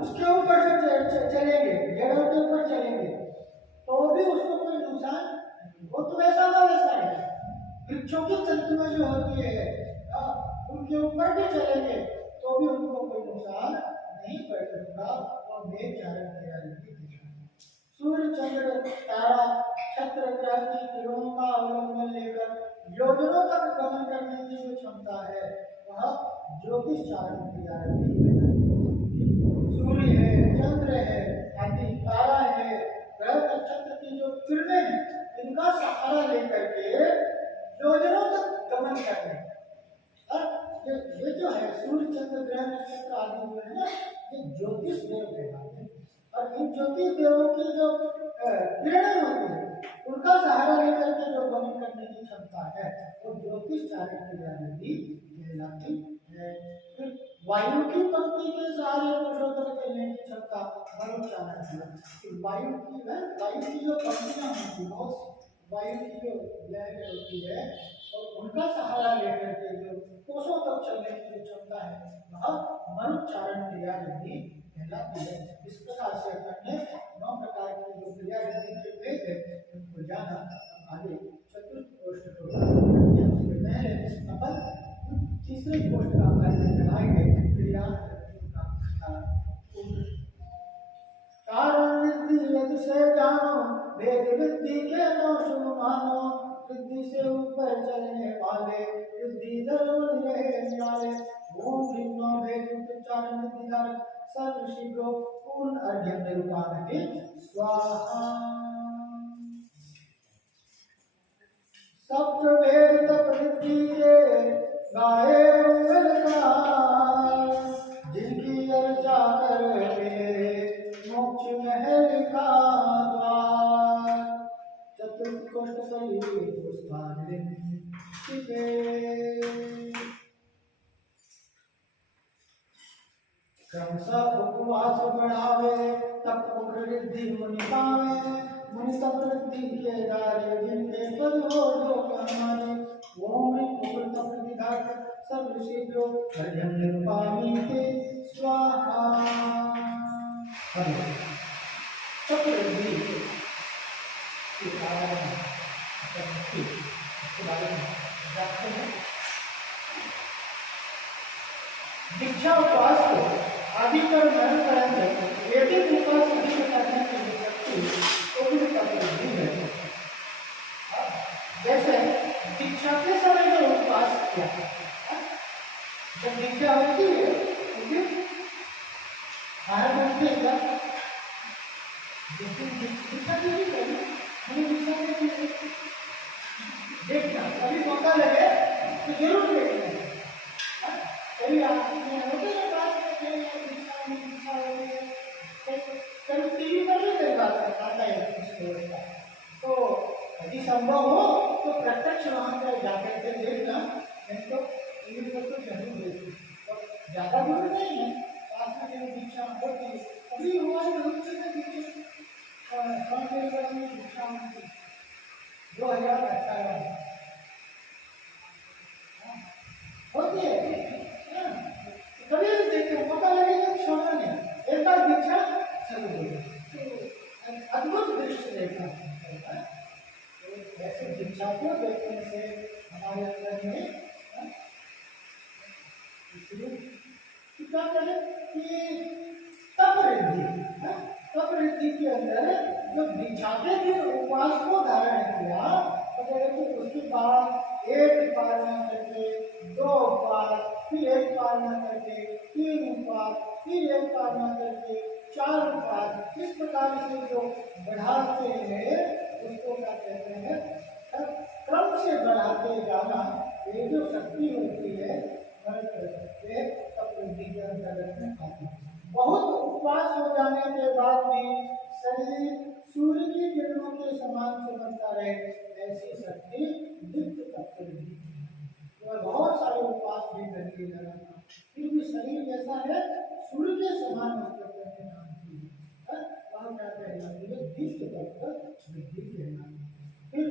उसके ऊपर से चलेंगे, जड़ों के ऊपर चलेंगे तो भी उसको कोई नुकसान, वो तो वैसा ना वैसा है। वृक्षों की तंतुएं जो होती है उनके ऊपर भी चलेंगे तो भी उनको कोई नुकसान नहीं पड़ेगा और मेघ चारण क्रिया। सूर्य चंद्र तारा छत्र ग्रह की किरणों का अवलंबन लेकर योजनों तक गमन करने की जो क्षमता है वह ज्योतिष चारण क्रिया है। सूर्य चंद्र ग्रह नक्षत्र आदि जो है ना, ये ज्योतिष देव कहलाते हैं। और इन ज्योतिष देवों की जो किरणें होती है, उनका सहारा लेकर के जो गमन करने की क्षमता है, वो ज्योतिष चारण क्रिया नदी कहलाती है। फिर वायु की पंक्ति के सहारे पुरुषों तक चलने की क्षमता मरुचारण है। वायु की जो पंक्तियां होती है, बहुत वायु की जो लहरें होती है, और उनका सहारा लेकर के जो कोसों तक चलने की जो क्षमता है, वह मरुचारण क्रिया नदी कहलाती है। इस प्रकार से अपने 9 प्रकार की जो क्रिया नदी के भेद है, उनको जाना। आगे चतुर्थ कोष्ठ को उसके पहले अपन तीसरे कोष्ठ का अध्ययन चलाएंगे। क्रिया कारण वृद्धि यदि से जानो, भेद वृद्धि के नो शुभ मानो। वृद्धि से ऊपर चलने वाले, वृद्धि दरुण रहे निराले। ओम ह्रीं नौ भेद उच्चारण वृद्धि कारक, सर्व शीघ्रो पूर्ण अर्घ्य निरूपाणि स्वाहा। सप्त वेद तप वृद्धि के गाए मंगलकार, जिनकी अर्चा कर मेरे मोक्ष महल का द्वार। चतुर्थ कोष्ठ सही पुष्पांजलि क्रमशः उपवास बढ़ावे, तप वृद्धि मुनि पावे। मुनि तप वृद्धि के दारे, जिनके पद हो जो हमारे। ओम ह्रीं तप वृद्धि घाट, सर्व शीघ्रो अर्घ्यं निरूपामि ते स्वाहा। तप वृद्धि के बारे में जानते हैं। दीक्षा उपवास को आदि पर मरण पर्यंत वैदिक उपवास सिद्धि करने की शक्ति उग्र तप वृद्धि है। जैसे दीक्षा के समय जो उपवास किया, जब दीक्षा होती है तो फिर आहार बनते हैं। दीक्षा की भी करें, हमें दीक्षा में देखना, कभी मौका लगे तो जरूर देखना। कभी होते हैं बात करते हैं, दीक्षा होती है, कभी टीवी पर भी कई बात आता है उसको। तो यदि संभव हो तो प्रत्यक्ष वहाँ पर जाकर के देखना, नहीं तो टीवी पर तो जरूर देखना। तो ज़्यादा दूर नहीं है, पास में जो दीक्षा होती है, अभी हमारे भविष्य में दीक्षा 2018 होती है। कभी भी देखते मौका लगेगा तो छोड़ना नहीं, एक बार दीक्षा जरूर होगी, अद्भुत दृश्य देखना। ऐसे दीक्षा को देखने से हमारे अंदर में क्या करें कि तप वृद्धि के अंदर जो दीक्षा के दिन उपवास को धारण किया, तो उसके बाद एक पालना करके, 2 उपवास, फिर एक पालना करके, 3 उपवास, फिर एक पालना करके, 4 उपवास, इस प्रकार से जो बढ़ाते हैं उसको क्या कहते हैं, क्रम से बढ़ाते जाना। ये जो शक्ति होती है तप वृद्धि के अंतर्गत में आती है। बहुत उपवास हो जाने के बाद भी शरीर सूर्य की किरणों के समान चमकता रहे, ऐसी शक्ति दीप्त तप वृद्धि। तो बहुत सारे उपवास भी करके लगा, फिर भी शरीर जैसा है सूर्य के समान उसके में कामती है। वह क्या कहलाती है, दीप्त तप वृद्धि कहलाती है। फिर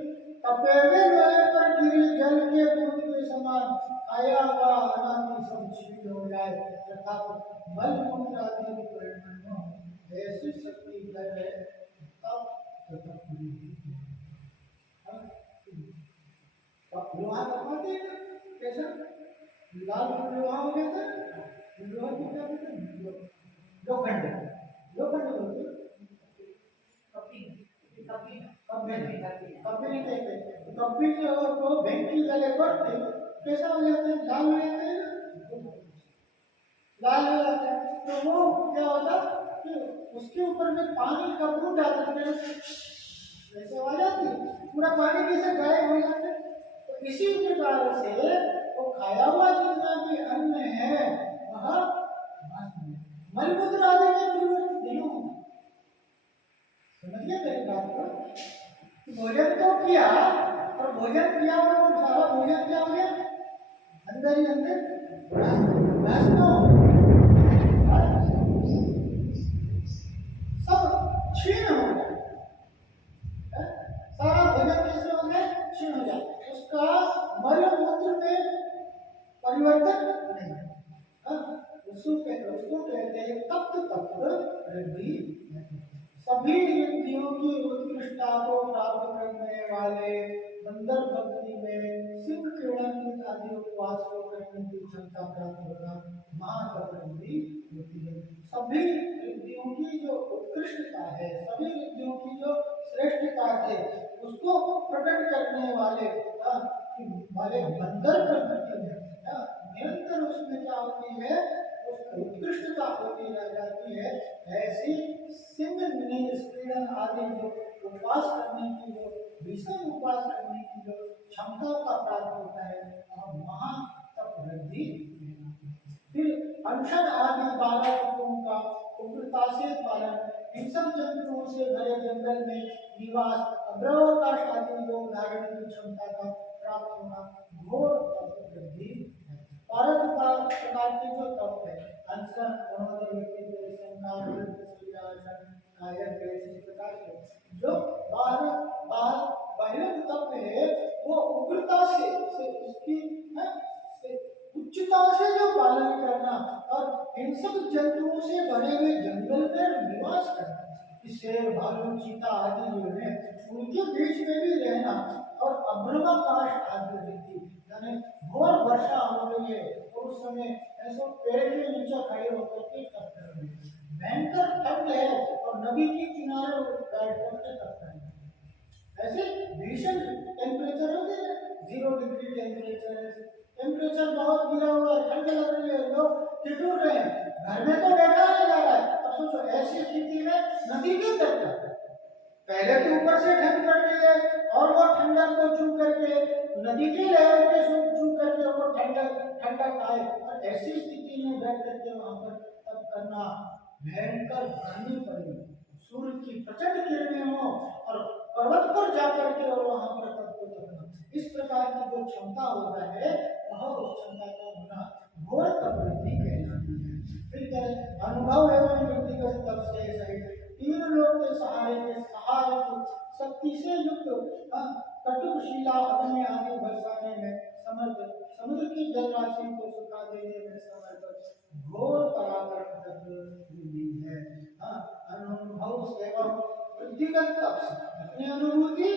तपे लोहे पर गिरी जल के बूंद के समान, आया हुआ अनादि सब क्षीण हो जाए, अर्थात मल मूत्र आदि के परिणाम हो, ऐसी शक्ति है तप वृद्धि। लोहा तपवाते हैं कैसा, लाल लोहा हो गया था, लोहा को क्या कहते हैं, लोखंड बोलते हैं, कभी नहीं कहते, कभी जो भेंटी गले पड़ते कैसा हो जाते हैं, लाल हो जाते हैं, लाल हो जाता है। तो वो क्या होता कि उसके ऊपर में पानी का बूंद डालते हैं, वैसे आ जाती है, पूरा पानी कैसे गायब हो जाता है। तो इसी प्रकार से वो खाया हुआ जितना भी अन्न है वह मलमूत्र आदि में परिवर्तित नहीं होगा। समझिए मेरी बात को। भोजन तो किया और भोजन किया और सारा भोजन क्या हो गया अंदर ही अंदर नष्ट हो सब क्षीण हो गया। सारा भोजन कैसे हो गया क्षीण हो गया, उसका मल मूत्र में परिवर्तन नहीं। उसको कहते हैं तप्त तप्त वृद्धि। सभी रिद्धियों की उत्कृष्टता को प्राप्त करने वाले बंदर भक्ति में सिंह क्रीड़न आदि उपवास को करने की क्षमता प्राप्त होना महातपवृद्धि होती है। सभी रिद्धियों की जो उत्कृष्टता है, सभी रिद्धियों की जो श्रेष्ठता है, उसको प्रकट करने वाले बंदर प्रवृत्ति में निरंतर उसमें क्या होती है, उत्कृष्टता होती रह जाती है। ऐसी सिंह क्रीड़न आदि जो उपवास करने की जो भीषण उपवास करने की जो क्षमता का प्राप्त होता है वह महातपवृद्धि। फिर अनशन आदि 12 ऋतुओं का उग्रता से पालन, हिंसक जंतुओं से भरे जंगल में निवास, अब्रवकाश आदि योग धारण की क्षमता का प्राप्त होना घोर तपवृद्धि है। प्रकार के जो तप है अनशन, जो बाह्य तप है वो उग्रता से उसकी उच्चता से जो पालन करना और हिंसक जंतुओं से भरे हुए जंगल में निवास करना, शेर भालू चीता आदि जो है उनके बीच में भी रहना, और अभ्रवाकाश आदि वृद्धि यानी घोर वर्षा हो रही है और उस समय ऐसा पेड़ के नीचे खड़े होकर के तप कर रहे हैं, भयंकर ठंड है और नदी के किनारे बैठ करके तप कर रहे हैं। ऐसे भीषण टेम्परेचर होते हैं, 0 डिग्री टेम्परेचर बहुत गिरा हुआ है, ठंड लग रही है, लोग ठिठुर रहे हैं, घर में तो बैठा नहीं जा रहा है। अब सोचो ऐसी स्थिति में नदी के तट पर पहले तो ऊपर से ठंड पड़ रही है और वो ठंडक को छू करके नदी की लहर के छू करके वो ठंडक आए, और ऐसी स्थिति में बैठ करके वहां पर तप करना, भयंकर गर्मी पड़ी, सूर्य की प्रचंड किरणें हो और पर्वत पर जाकर के और वहां पर तप को करना, इस प्रकार की जो क्षमता होता है वह उस क्षमता का होना घोर तपवृद्धि कहलाती है। फिर क्या है, अनुभव एवं व्यक्तिगत तप से सहित 3 लोक के सहारे की शक्ति से युक्त कटुक शिला अग्नि आदि बरसाने में समर्थ, समुद्र की जल राशि को सुखा देने में समर्थ घोर पराक्रम तपवृद्धि है। अनुभव एवं व्यक्तिगत तप से अपनी अनुभूति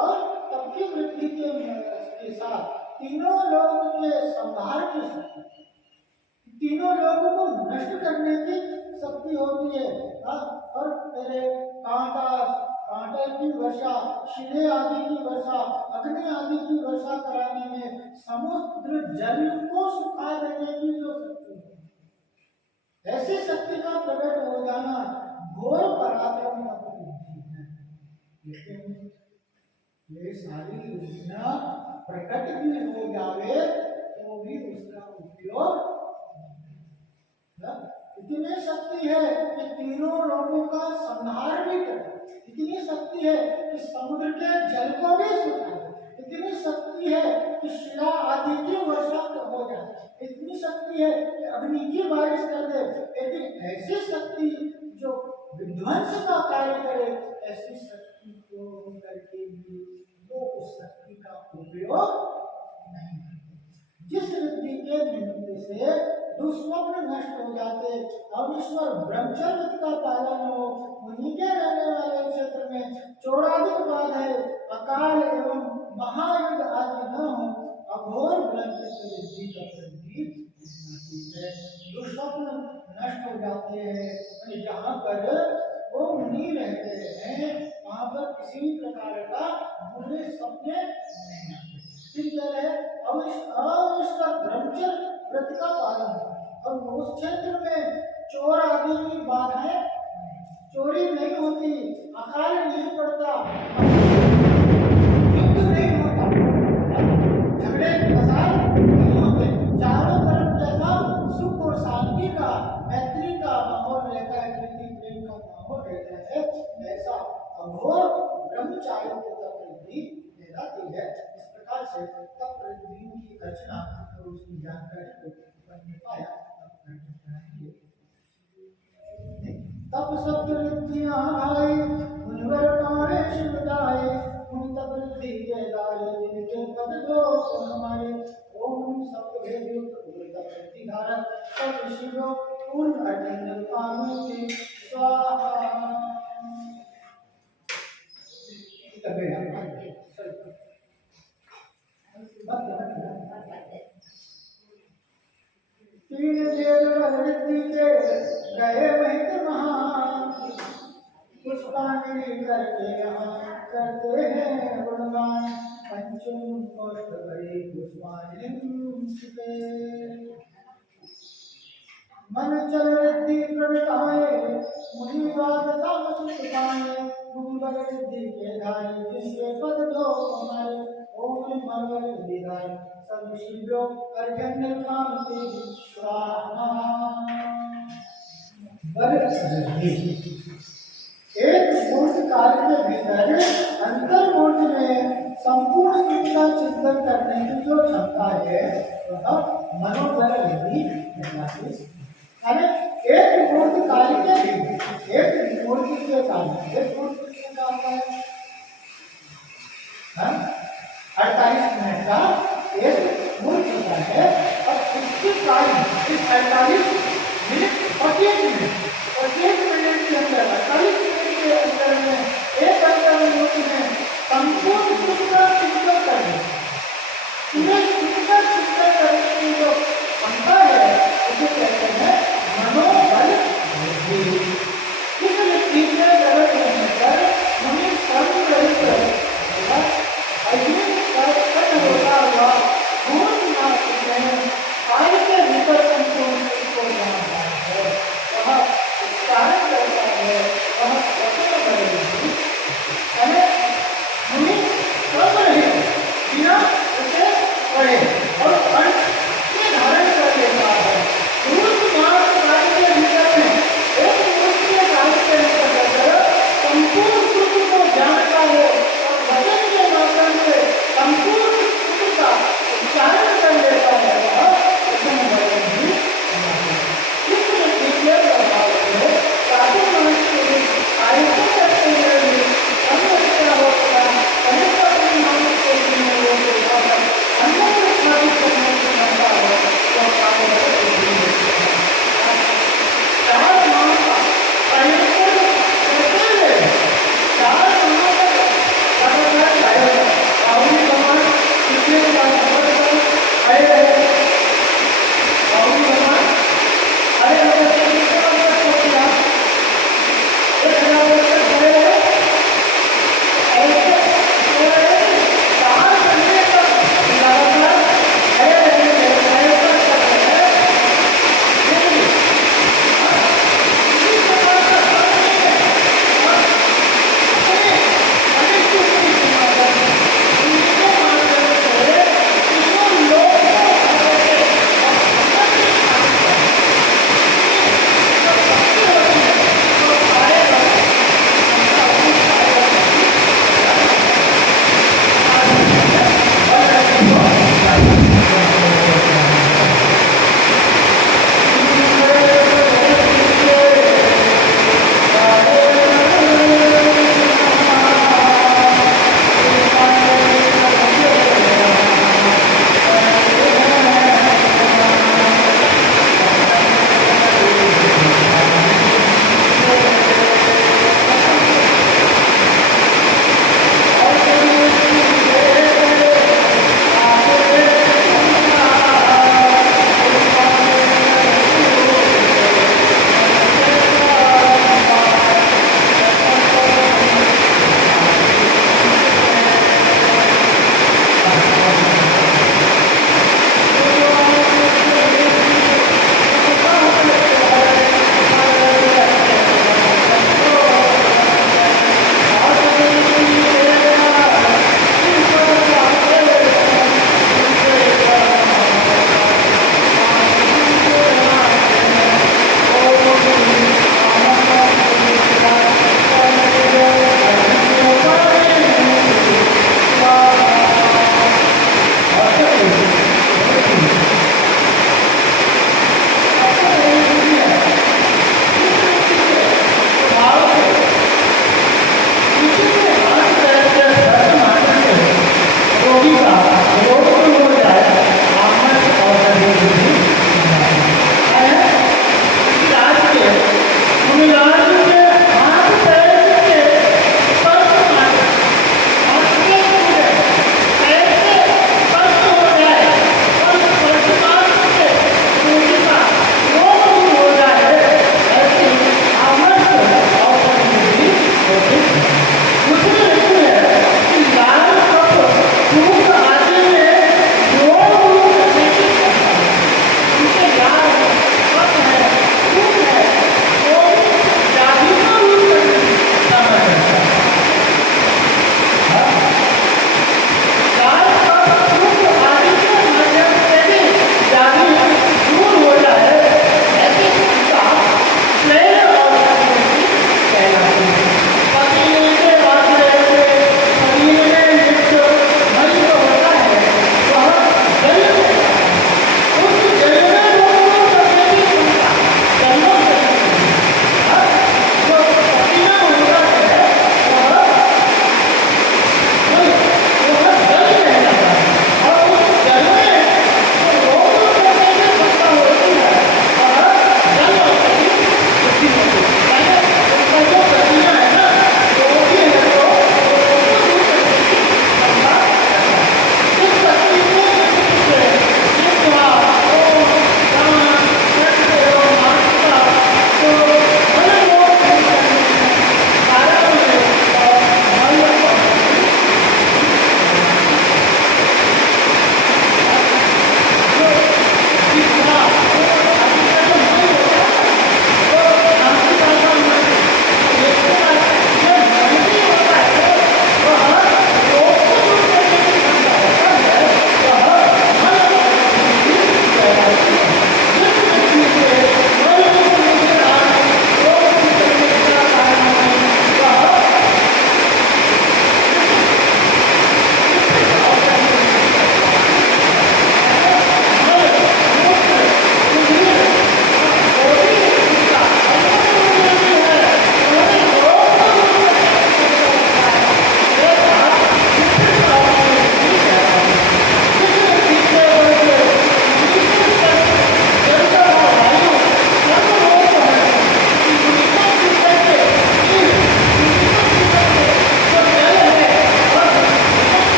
और तप की वृद्धि के साथ तीनों लोगों के संहार की शक्ति, तीनों लोगों को नष्ट करने की शक्ति होती है। और तेरे कांटे की वर्षा, शिले आदि की वर्षा, अग्नि आदि की वर्षा कराने में, समुद्र जल को सुखा देने की जो शक्ति है, ऐसी शक्ति का प्रकट हो जाना घोर पराक्रम का प्रतीक है। लेकिन ये सारी योजना प्रकट भी हो जावे तो भी उसका उपयोग इतनी शक्ति है कि तीनों लोगों का संहार भी करे, इतनी शक्ति है कि समुद्र के जल को भी सुखाए, इतनी शक्ति है कि शिला आदि की वर्षा हो जाए, इतनी शक्ति है कि अग्नि की बारिश कर दे। लेकिन ऐसी शक्ति जो विध्वंस का कार्य करे, ऐसी शक्ति को करके भी वो उस शक्ति का उपयोग नहीं करते। जिस रिद्धि के निमित्त से दुष्स्वप्न नष्ट हो जाते, अविश्वर ब्रह्मचर्य का पालन हो, उन्हीं के रहने वाले क्षेत्र में चौराधिक बाध है, अकाल एवं महायुद्ध आदि न हो, अघोर ब्रह्मचर्य रिद्धि का वृद्धि है। दुष्स्वप्न नष्ट हो जाते हैं, जहाँ पर वो मुनि रहते हैं वहाँ पर किसी भी प्रकार का बुरे सपने नहीं आते। फिर क्या है, अविश्वर ब्रह्मचर्य व्रत का पालन, और उस क्षेत्र में चोर आदि की बाधाएं, चोरी नहीं होती, अकाल नहीं पड़ता, युद्ध नहीं होता, झगड़े फसाद नहीं होता। मैत्री का माहौल रहता है, प्रीति प्रेम का माहौल रहता है, ऐसा अघोर ब्रह्मचारी को तपवृद्धि कहलाती है। इस प्रकार से तपवृद्धि की अर्चना और उसकी जानकारी को बनने पाया। तप सप्तऋद्धियां आए, मुनिवर पाए शिवदाए, मुनि तपवृद्धि के दाए, जिनके पद दो हमारे। ओम सप्तभेदयुक्त तपवृद्धि धारक सत शिव पूर्ण अर्जन पार्वती स्वाहा। तीन देव वरवृद्धि के गए महित महान, पुष्पांजलि करके यहाँ करते हैं गुणगान। पंचम कोष्ठ भरी पुष्पांजलि मन चल वृद्धि प्रगटाए, मुनि बात सामसुत पाए, मुनि बल वृद्धि के धारे, जिनके पद दो हमारे। ओम मंगल विधाय सब शिव्यो अर्घ्य कांति स्वाहा। एक मूर्त काल के भीतर अंतर मूर्त में संपूर्ण सृष्टि का चिंतन करने की जो क्षमता है वह मनोबल विधि कहलाती है। अरे एक मूर्त काल के भी एक मूर्ति के काल एक मूर्ति के काल का है 48 मिनट का एक मूर्त होता है, और इसके काल इस 48 मिनट और 1 मिनट के अंदर 48 मिनट के अंदर में एक अंतर्मुख में संपूर्ण सुंदर चिंतन करने, सुंदर सुंदर चिंतन करने की जो क्षमता है उसे कहते हैं मनोबल वृद्धि। इस वृद्धि के गलत होने पर मुनि सर्व रहित अग्नि का उत्पन्न होता हुआ पूर्ण नाश में काल के भीतर संपूर्ण को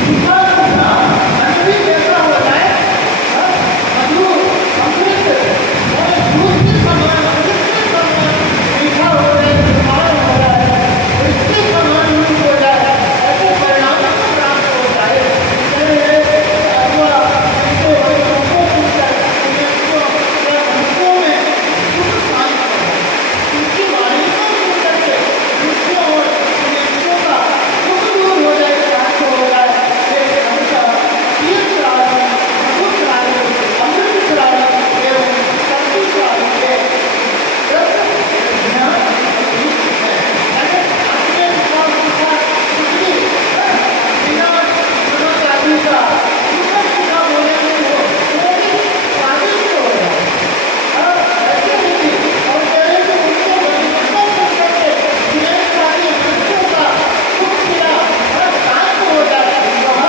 मीठा मीठा मन भी कैसा हो जाए, मधुर अमृत और दूध के समान, अमृत के समान मीठा हो जाए, निर्मल हो जाए, इसके समान मीठ हो जाए, ऐसे परिणाम को प्राप्त हो जाए। अथवा इनको हमको पूछकर हमको में सुख शांत हो जाए, उनकी वाणी को सुन करके दूसरों और नेत्रों का दुख दूर हो जाए, शांत हो जाए। ये हमेशा तीर्थ रानी, मधुर रानी, अमृत रानी एवं संतुष्ट रानी के ध्यान है। अरे अपने विचार अनुसार कुछ भी बिना मनोचारी का दूसरा सीधा बोले में हो, वो भी स्वादिष्ट हो जाए। ऐसे ही और पहले तो उनको वचन करके जिन्हें सारी मनुष्यों का सुख मिला शांत हो जाए, वह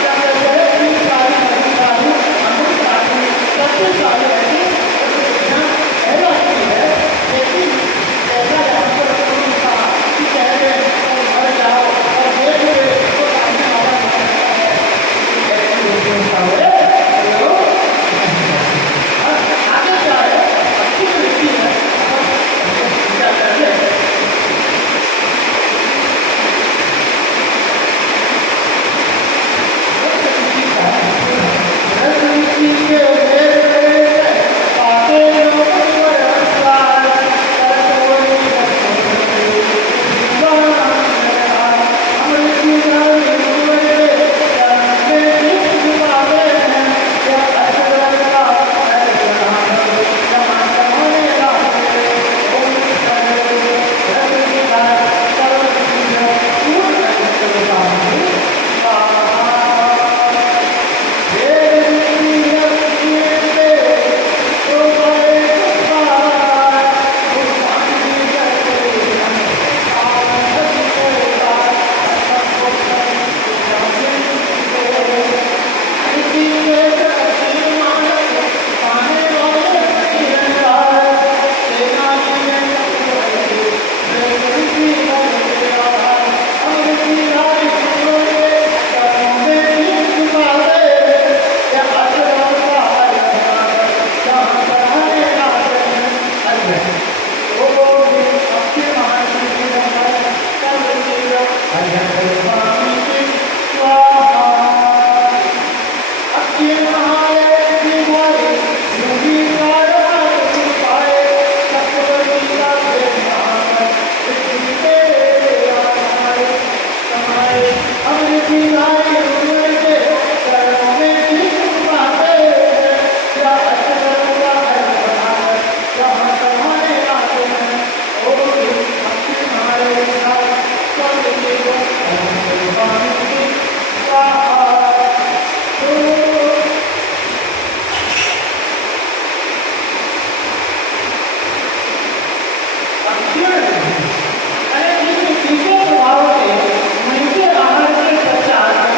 क्या कहते हैं तीर्थ रानी, मधुर रानी, अमृत रानी, संतुष्ट रानी ऐसी ध्यान ऐसा नहीं है। लेकिन ऐसा यहाँ पर उन्होंने कहा कि कह रहे और मर जाओ और देख ले तो सामने वाला समझता है कि ऐसी योग्यता है तो आगे क्या है, अच्छी वृत्ति है, क्या कहते हैं तीसरे प्रभाव से मनुष्य आहार के पश्चात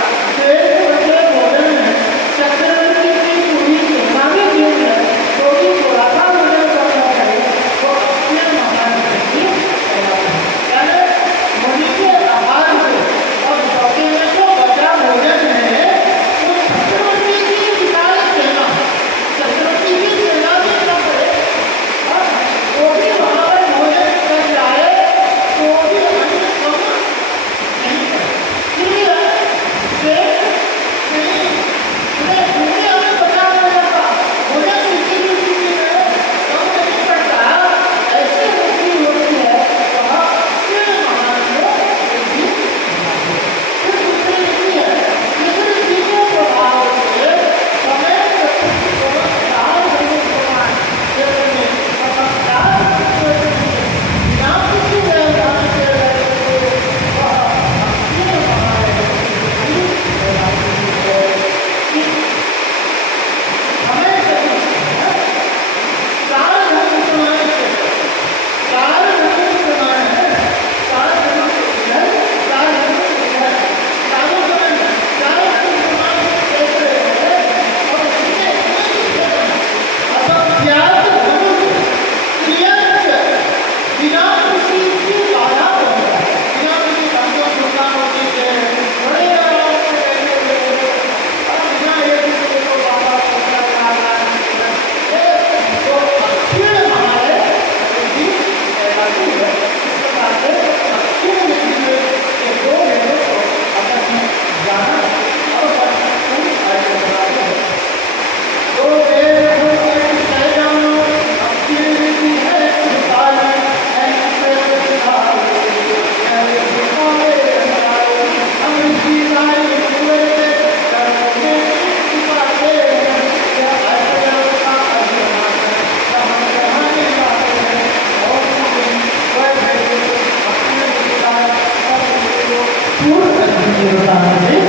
देवता